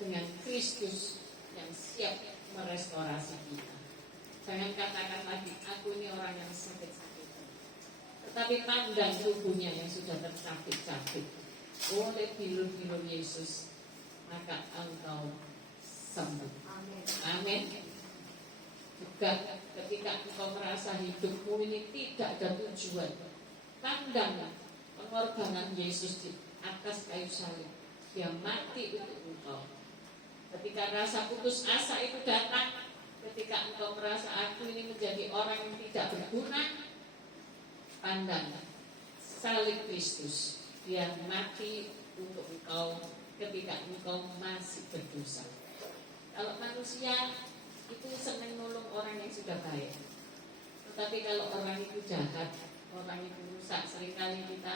dengan Kristus yang siap merestorasi kita. Jangan katakan lagi, aku ini orang yang sakit-sakitan, tetapi pandang tubuhnya yang sudah tercabik-cabik oleh bilur-bilur Yesus, maka engkau sembuh. Amin. Juga ketika engkau merasa hidupmu ini tidak ada tujuan, pandang pengorbanan Yesus di atas kayu salib. Dia mati untuk engkau. Ketika rasa putus asa itu datang, ketika engkau merasa aku ini menjadi orang yang tidak berguna, pandang salib Kristus. Dia mati untuk engkau ketika engkau masih berdosa. Kalau manusia itu senang nolong orang yang sudah baik, tetapi kalau orang itu jahat, orang itu rusak, seringkali kita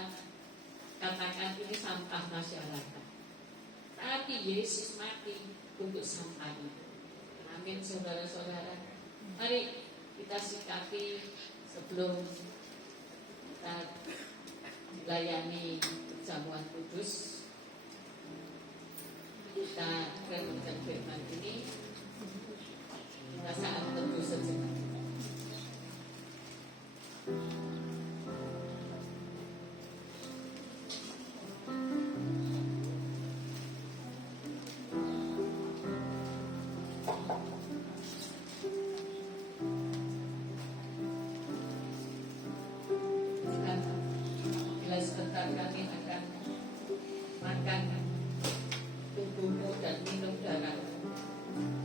katakan ini sampah masyarakat. Tapi Yesus mati untuk sampah itu. Amin, saudara-saudara. Mari kita sikapi sebelum kita melayani jamuan kudus. Kita renungkan firman ini. Kita saat teduh sejenak. Bila sebentar kami akan makan tubuhmu dan minum darahmu,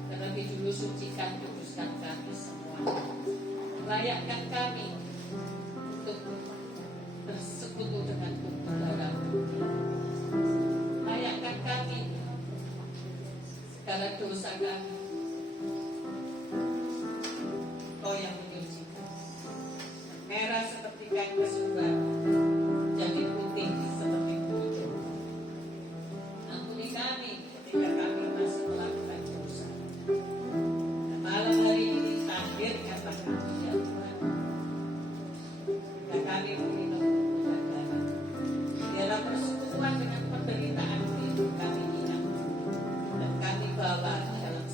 tetapi dulu sucikan, kuduskan kami semua. Layakkan kami untuk bersekutu dengan tubuh darahmu. Layakkan kami segala dosa kami. Kau yang menyucikan. Merah seperti kain kesuburan, jadi putih seperti kulit. Ampuni kami ketika kami masih melakukan dosa. Dan malam hari ini tahirkanlah kami ya Tuhan. Ketika kami minum tubuh dan darah, biarlah persekutuan dengan penderitaan hidup kami ingat dan kami bawa dalam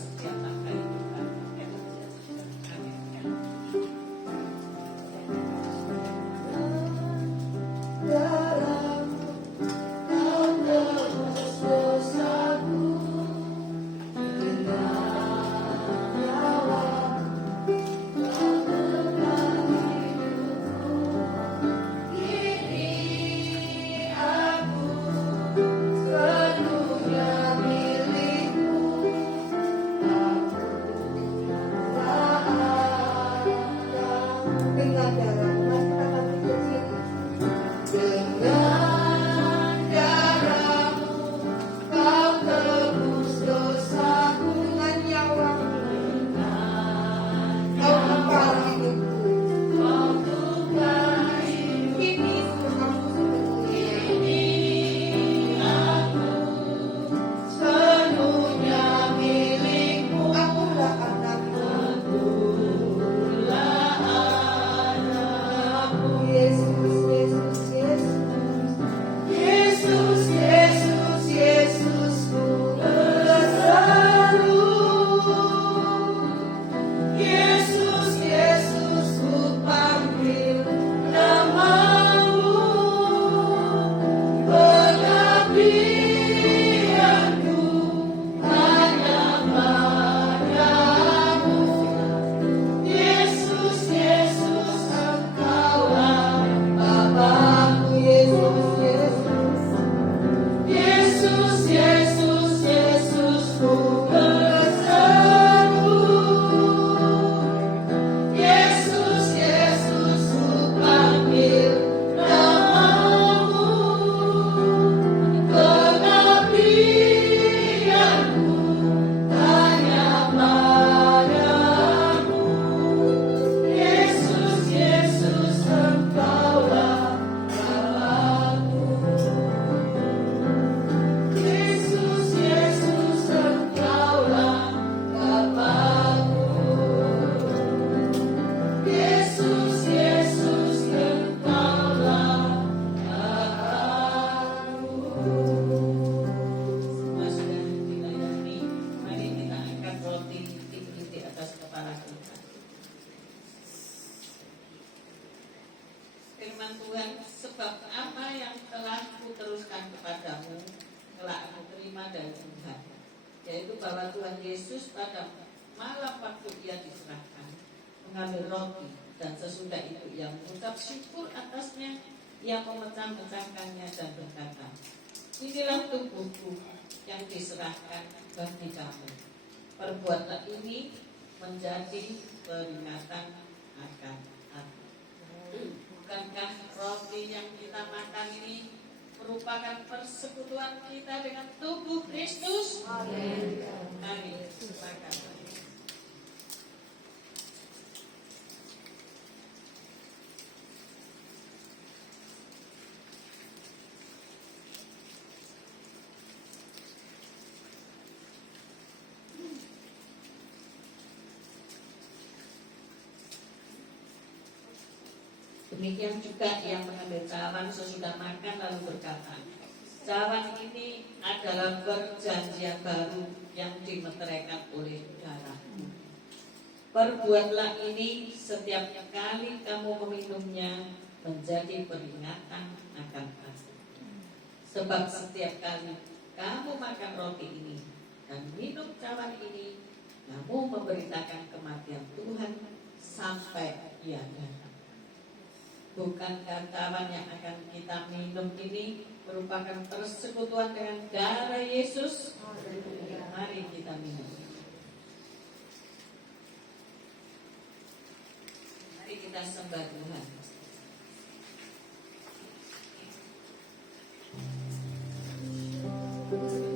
firman Tuhan, sebab apa yang telah kuteruskan kepadamu telah aku terima dari Tuhan, yaitu bahwa Tuhan Yesus pada malam waktu ia diserahkan mengambil roti, dan sesudah itu ia mengucap syukur atasnya, ia memecah-mecahkannya dan berkata, inilah tubuhku yang diserahkan bagi kamu, perbuatlah ini menjadi peringatan akan aku. Bukankah roti yang kita makan ini merupakan persekutuan kita dengan tubuh Kristus? Amin. Mari makan. Demikian juga yang mengambil cawan sesudah makan lalu berkata, cawan ini adalah perjanjian baru yang dimeteraikan oleh darahku. Perbuatlah ini setiap kali kamu meminumnya menjadi peringatan akan aku. Sebab setiap kali kamu makan roti ini dan minum cawan ini, kamu memberitakan kematian Tuhan sampai ia datang. Bukankah cawan yang akan kita minum ini merupakan persekutuan dengan darah Yesus? Mari kita minum. Mari kita sembah Tuhan. Hallelujah.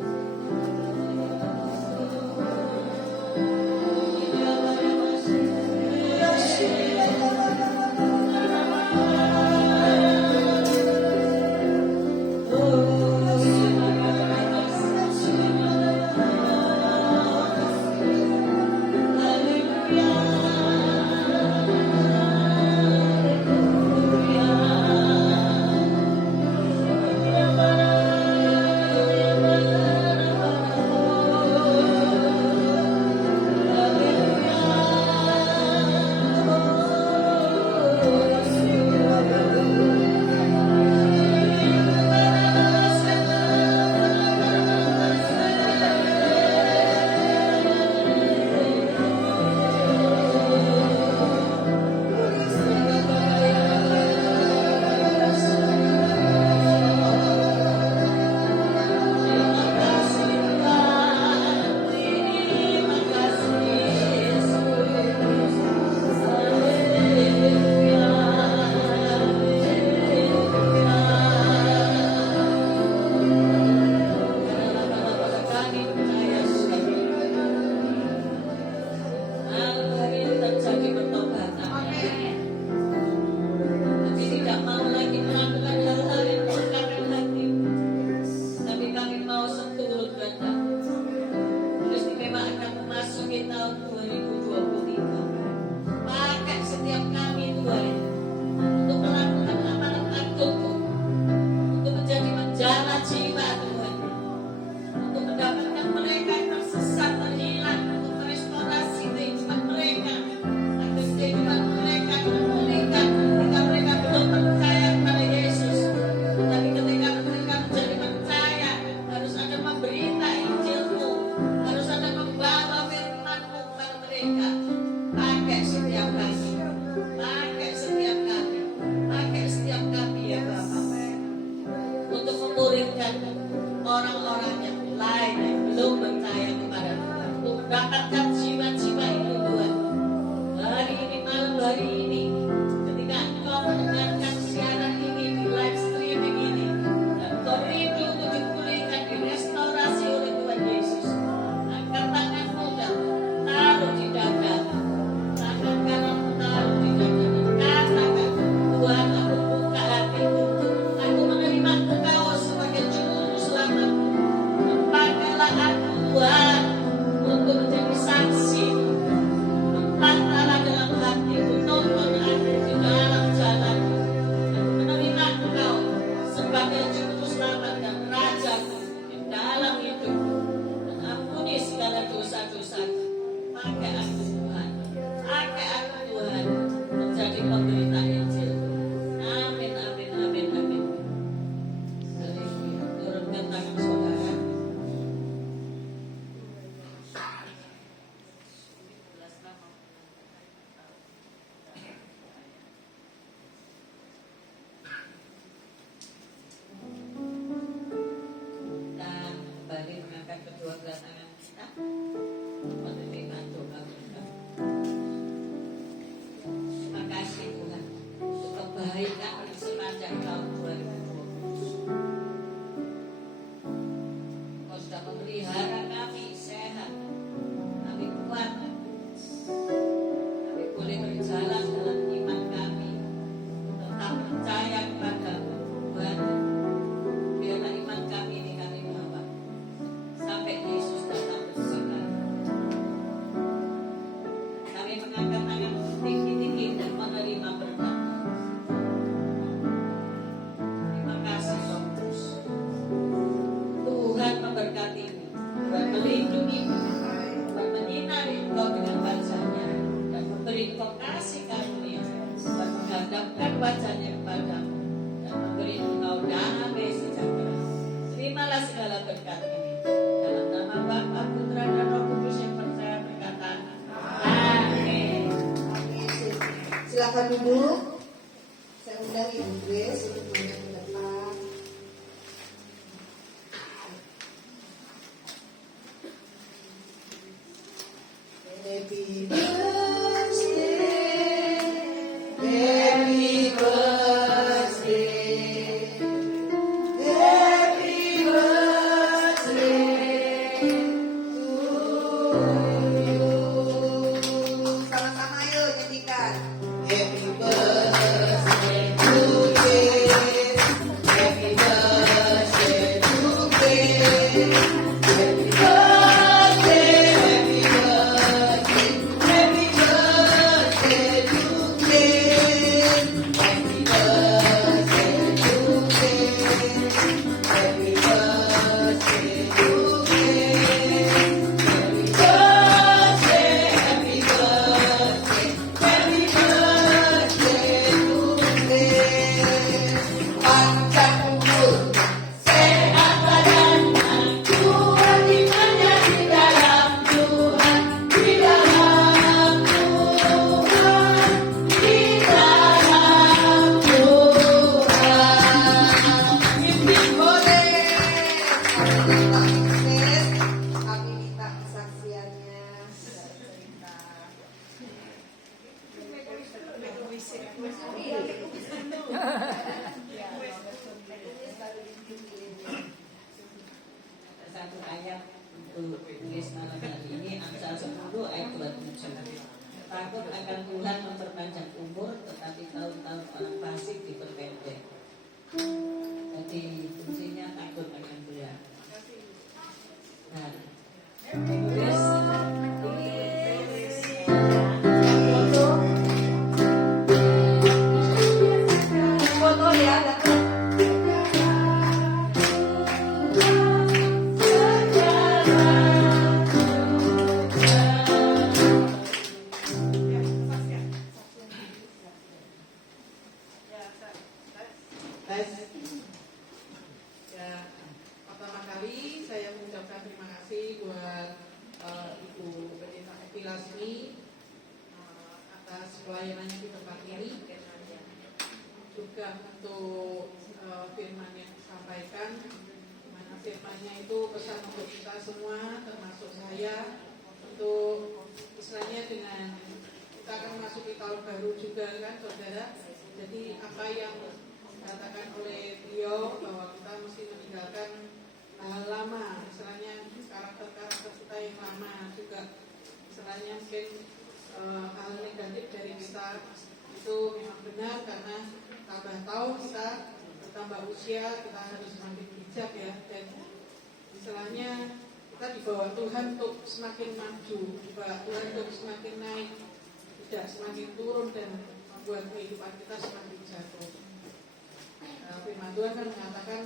Silakan duduk. Saya undang Ibu Grace untuk maju ke depan. Happy birthday, happy birthday, happy birthday to you. Sama-sama yuk nyanyikan. Happy birthday to you. Happy birthday to you. Happy birthday, happy birthday, happy birthday to you. Happy birthday to you. Happy birthday to you. Happy birthday, happy birthday, happy birthday to you. Panjang umur, sehat badan, Tuhan imannya di dalam Tuhan, di dalam Tuhan, di dalam Tuhan. Mimpi boleh. Kami minta kesaksiannya. Cerita. Ada satu ayat untuk tulis malam hari ini, Amsal 10 ayat 27. Takut akan Tuhan memperpanjang umur, tetapi tahun-tahun orang fasik diperpendek. Jadi kuncinya takut akan Tuhan. Nah, tulis foto ya. Ya, pertama kali saya mengucapkan terima kasih buat Ibu Pendeta Evi Lasmi atas pelayanannya di tempat ini, juga untuk firman yang disampaikan, di mana firmannya itu pesan untuk kita semua, termasuk saya, untuk istilahnya dengan kita akan memasuki tahun baru juga kan saudara. Jadi apa yang dikatakan oleh beliau bahwa kita mesti meninggalkan hal lama, istilahnya karakter-karakter kita yang lama, juga istilahnya mungkin hal negatif dari kita itu memang benar, karena tambah tahun kita bertambah usia, kita harus semakin bijak ya, dan istilahnya kita dibawa Tuhan untuk semakin maju, dibawa Tuhan untuk semakin naik, tidak semakin turun dan membuat kehidupan kita semakin jatuh. Firman Tuhan kan mengatakan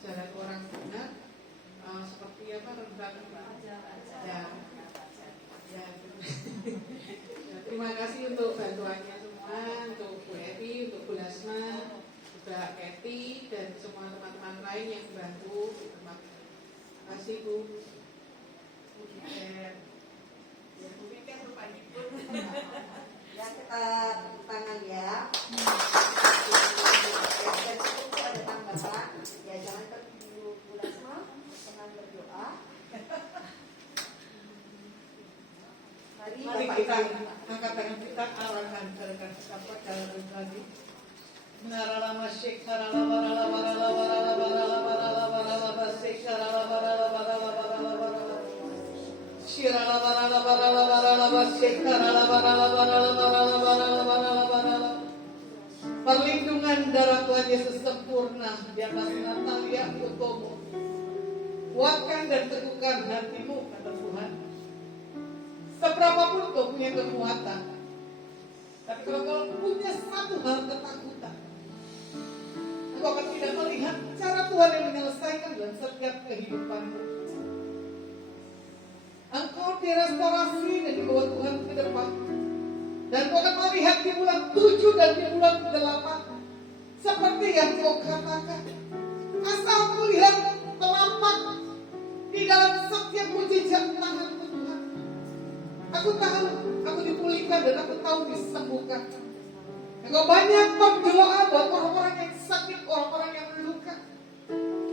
jalan orang benar seperti apa, rendah ya. Terima kasih untuk bantuannya semua, untuk Bu Evi, untuk Bu Lasma, juga Kathy dan semua teman-teman lain yang membantu. Terima kasih Bu. Ya, kita tepuk tangan ya. Dan itu ada tambahan. Ya, jangan terburu semua. Jangan berdoa. Mari kita angkat tangan kita, arahkan gerakan kita jalan lagi. Naralama syekh naralama naralama naralama naralama naralama naralama syekh naralama naralama naralama naralama syiralama naralama naralama naralama syekh naralama naralama naralama naralama naralama naralama. Perlindungan darah Tuhan Yesus sempurna di atas Natalia Utomo. Kuatkan dan teguhkan hatimu, kata Tuhan. Seberapapun kau punya kekuatan, tapi kalau kau punya satu hal ketakutan, engkau akan tidak melihat cara Tuhan yang menyelesaikan dalam setiap kehidupanmu. Engkau direstorasi dan dibawa Tuhan ke depan, dan kau akan melihat di bulan 7 dan di bulan 8 seperti yang kau katakan. Asal kau lihat tampak di dalam setiap mujizat tangan Tuhan. Aku tahu, aku dipulihkan dan aku tahu disembuhkan. Engkau banyak berdoa buat orang-orang yang sakit, orang-orang yang luka.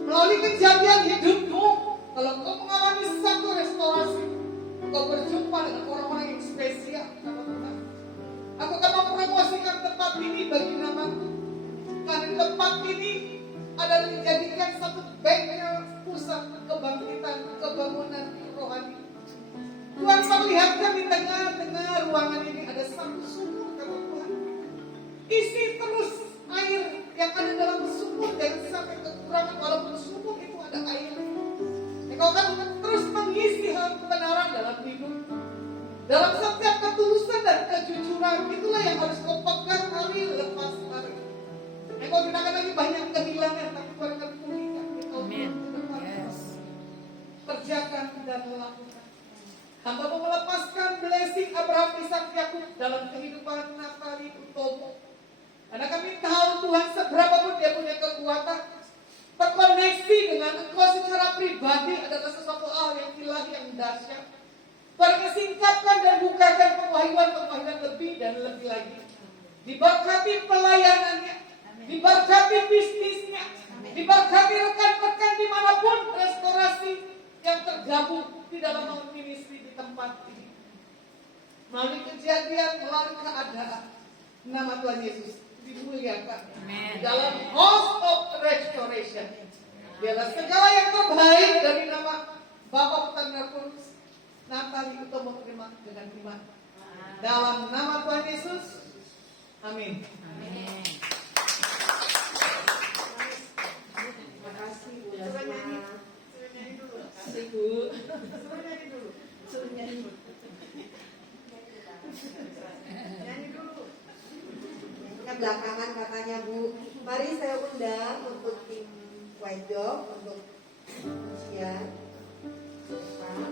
Melalui kejadian hidupmu, kalau engkau mengalami satu restorasi, engkau berjumpa dengan orang-orang yang spesial, kata Tuhan. Aku akan mempromosikan tempat ini bagi namaku. Karena tempat ini adalah dijadikan satu bengkel pusat kebangkitan, kebangunan rohani. Tuhan perlihatkan di tengah-tengah ruangan ini ada satu sumur, kata Tuhan. Isi terus air yang ada dalam sumur, jangan sampai kekurangan walaupun sumur itu ada air. Engkau akan terus mengisi hal kebenaran dalam hidup. Dalam setiap ketulusan dan kejujuran, itulah yang harus kau pegang hari lepas hari. Engkau tidak akan lagi banyak kehilangan, tapi Tuhan akan pulihkan. Amin. Yes. Kerjakan dan lakukan. Hamba mau melepaskan blessing Abraham, Ishak, Yakub dalam kehidupan Natali Utomo. Karena kami tahu Tuhan seberapa pun dia punya kekuatan, terkoneksi dengan engkau secara pribadi adalah sesuatu hal yang ilahi, yang dahsyat. Tuhan singkatkan dan bukakan pengwahyuan lebih dan lebih lagi. Diberkati pelayanannya, diberkati bisnisnya, diberkati rekan-rekan dimanapun restorasi yang tergabung di dalam ministry di tempat ini. Melalui kejadian, melalui keadaan, nama Tuhan Yesus dimuliakan. Di dalam host of restoration, biarlah segala yang terbaik dari nama Bapa, Putra, dan Roh Kudus Natali Utomo terima dengan iman. Dalam nama Tuhan Yesus, amin. Amin. Terima kasih Bu Suruh nyanyi. Lasma. Suruh nyanyi dulu. Kasih Bu. Suruh nyanyi dulu. Suruh nyanyi. Nyanyi dulu. Ke belakangan katanya Bu. Mari saya undang untuk tim White Dog untuk ujian. Pak.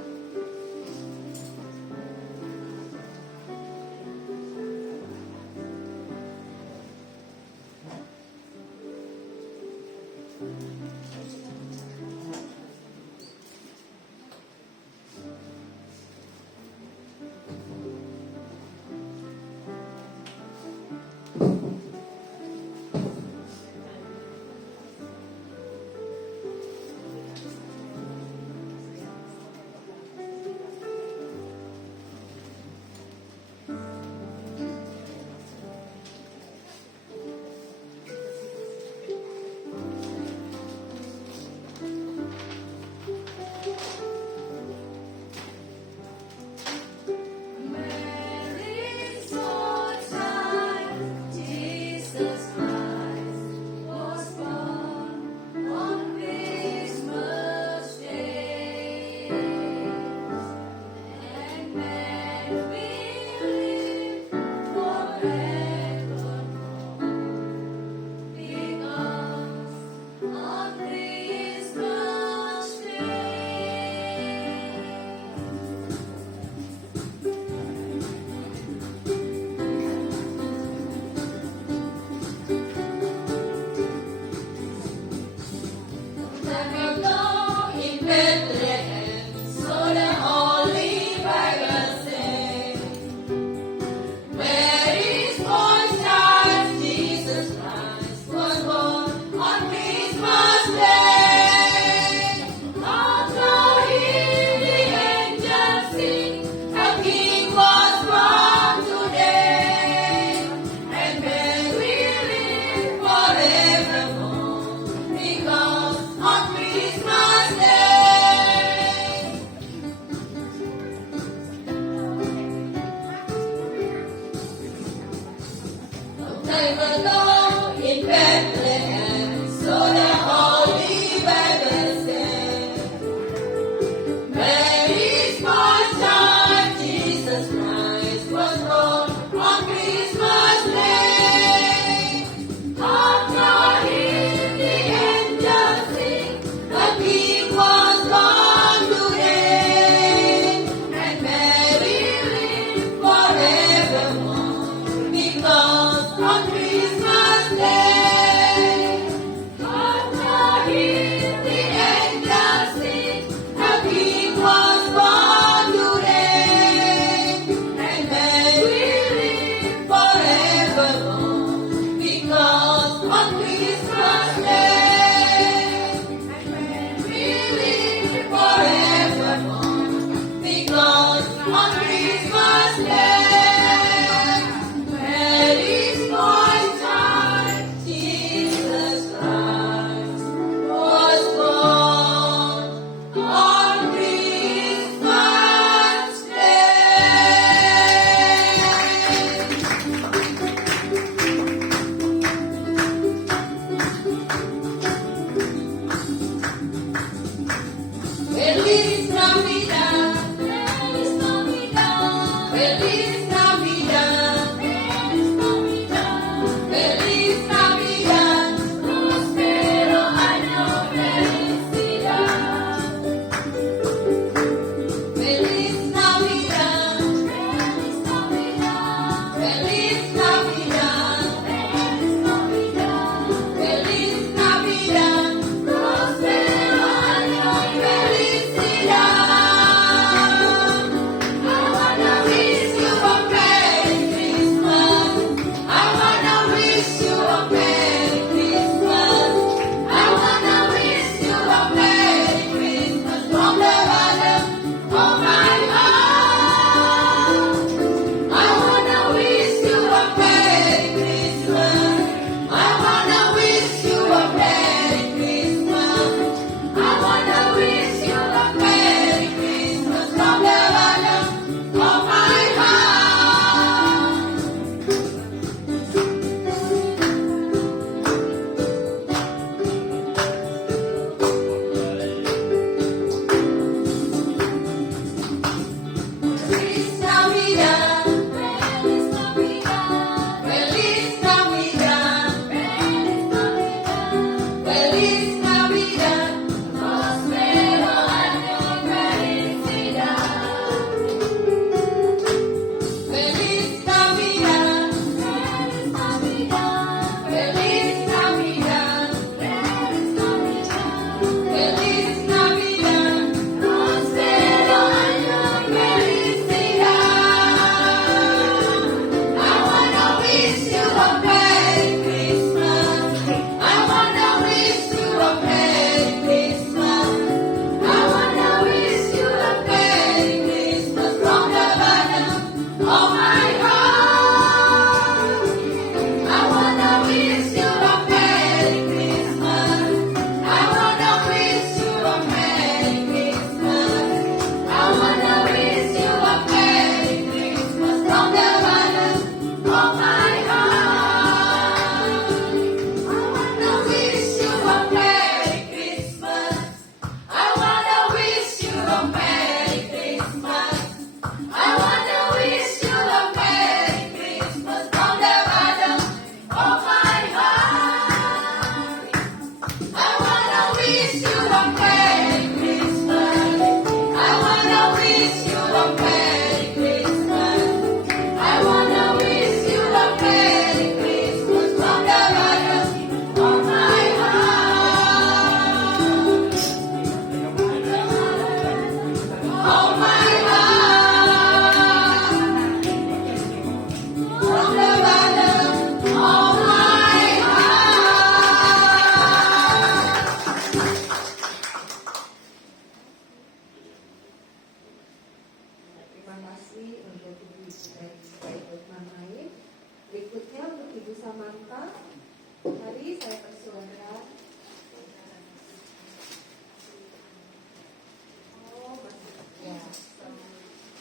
On Christmas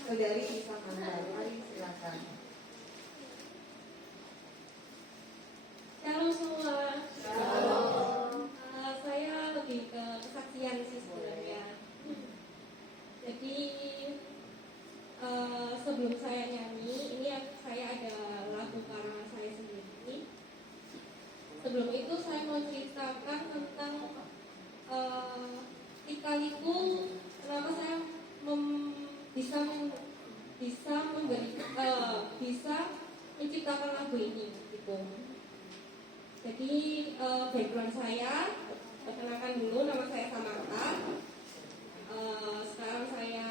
Saudari bisa mandiri, mari silakan. Shalom semua. Shalom. Saya lebih ke kesaksian sih sebenarnya. Jadi sebelum saya nyanyi, ini saya ada lagu karangan saya sendiri. Sebelum itu saya mau ceritakan tentang lika-liku kenapa saya bisa menciptakan lagu ini gitu. Jadi background saya, perkenalkan dulu, nama saya Samantha. Sekarang saya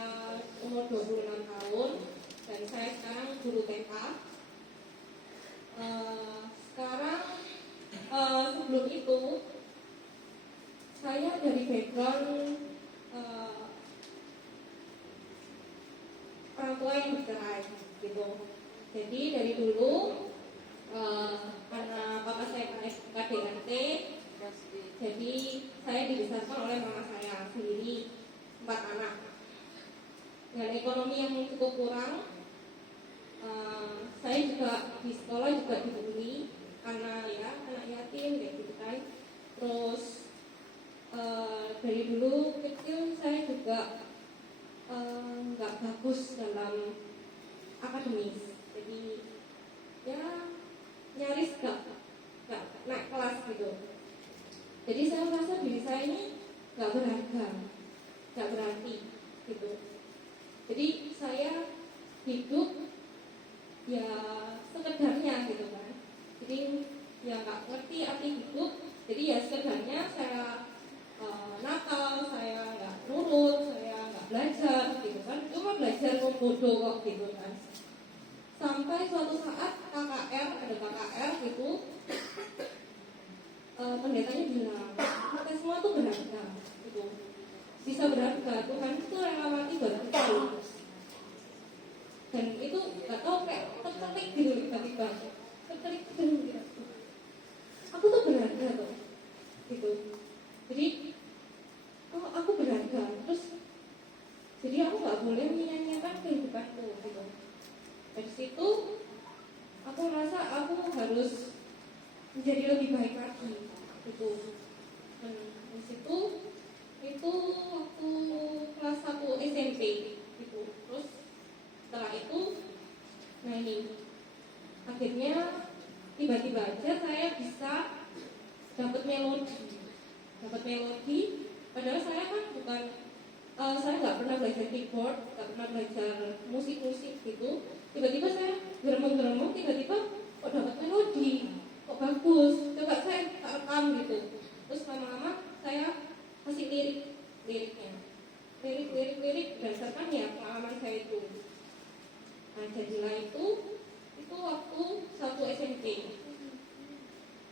umur 26 tahun dan saya sekarang guru TK. Sekarang sebelum itu saya dari background orang tua yang bercerai gitu. Jadi dari dulu karena papa saya KDRT, jadi saya dibesarkan oleh mama saya sendiri, 4 anak. Dengan ekonomi yang cukup kurang, saya juga di sekolah juga dibully karena ya anak yatim kayak gitu kan. Terus dari dulu kecil saya juga nggak bagus dalam akademis, jadi ya nyaris gak naik kelas gitu. Jadi saya merasa diri saya ini nggak berharga, nggak berarti gitu. Jadi saya hidup ya sekedarnya gitu kan. Jadi ya nggak ngerti arti hidup. Jadi ya sekedarnya saya nakal, saya nggak nurut, saya nggak belajar gitu kan. Cuma belajar bodoh kok gitu kan. Sampai suatu saat ada KKR gitu, pendetanya bilang kita semua tuh berharga gitu, bisa berharga, Tuhan itu rela mati buat kita loh. Dan itu nggak tahu kayak terkelik gitu tiba-tiba, terkelik gitu. Aku tuh berharga tuh gitu. Jadi oh aku berharga, terus jadi aku nggak boleh menyanyiakan kehidupanku gitu. Dari situ aku merasa aku harus menjadi lebih baik lagi gitu. Dan di situ itu waktu kelas 1 SMP gitu. Terus setelah itu nah ini akhirnya tiba-tiba aja saya bisa dapat melodi padahal saya kan bukan saya nggak pernah belajar keyboard, nggak pernah belajar musik gitu. Tiba-tiba saya geremeng-geremeng, tiba-tiba kok dapat melodi, kok bagus, coba saya rekam gitu. Terus lama-lama saya kasih lirik-liriknya, lirik berdasarkan ya pengalaman saya itu. Nah jadilah itu waktu 1 SMP.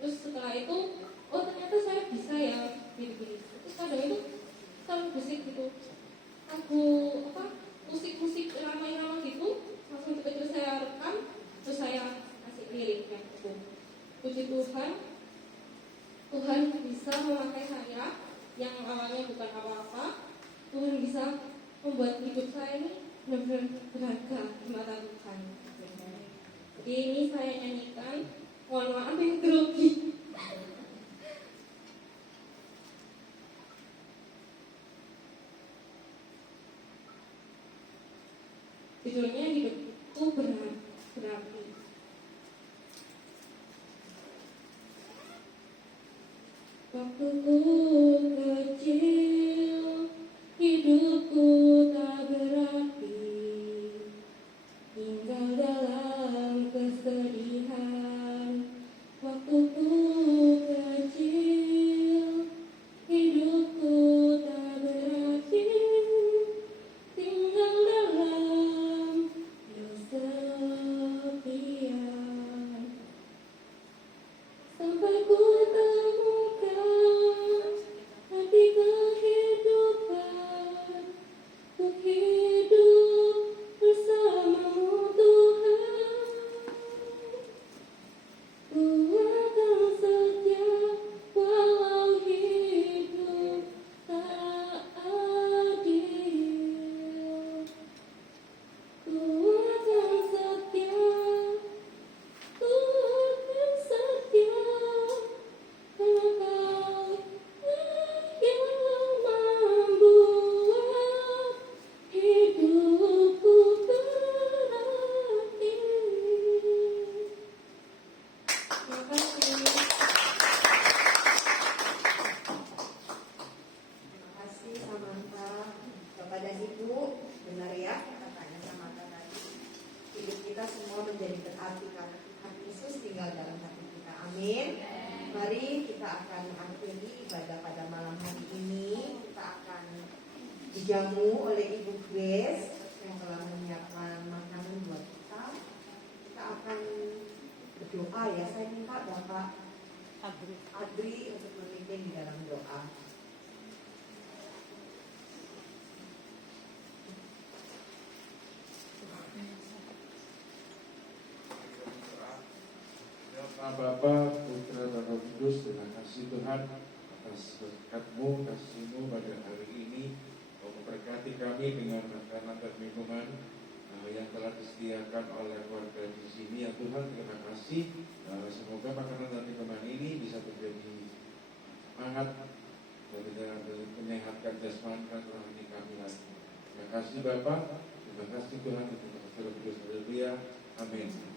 Terus setelah itu, oh ternyata saya bisa ya gini-gini. Terus kadang itu kalau musik gitu, aku musik-musik irama-irama gitu, langsung tiba-tiba saya rekam, terus saya kasih liriknya gitu. Puji Tuhan, Tuhan bisa memakai saya yang awalnya bukan apa-apa. Tuhan bisa membuat hidup saya ini benar-benar berharga di mata Tuhan. Jadi ini saya nyanyikan, mohon maaf yang grogi. Judulnya hidupku berarti. Waktu ku kecil, hidupku tak berarti, tinggal dalam kesedihan. Waktu ku kecil, hidupku tak berarti, tinggal dalam kesepian. Sampai ku temukan arti kehidupan, ku hidup bersamamu Tuhan. Ku akan setia walau hidup tak adil. Ku akan setia, ku akan setia, karena Kau yang membuat hidupku berarti. Terima kasih. Terima kasih Samantha. Kepada Ibu, benar ya katanya Samantha tadi. Hidup kita semua menjadi berarti karena Tuhan Yesus tinggal dalam hati kita. Amin. Mari kita akan akhiri ibadah pada malam hari ini. Kita akan dijamu oleh Ibu Grace yang telah menyiapkan makanan buat kita. Kita akan berdoa ya. Saya minta Bapak Adri untuk memimpin di dalam doa. nama Bapa, Putra, dan Roh Kudus, terima kasih Tuhan atas berkat-Mu, kasih-Mu pada hari ini. Kau memberkati kami dengan makanan dan minuman yang telah disediakan oleh keluarga di sini. Ya Tuhan, terima kasih. Semoga makanan dan minuman ini bisa menjadi semangat dan menyehatkan jasmani dan rohani kami lagi. Terima kasih Bapa, terima kasih Tuhan, terima kasih Roh Kudus. Haleluya. Amin.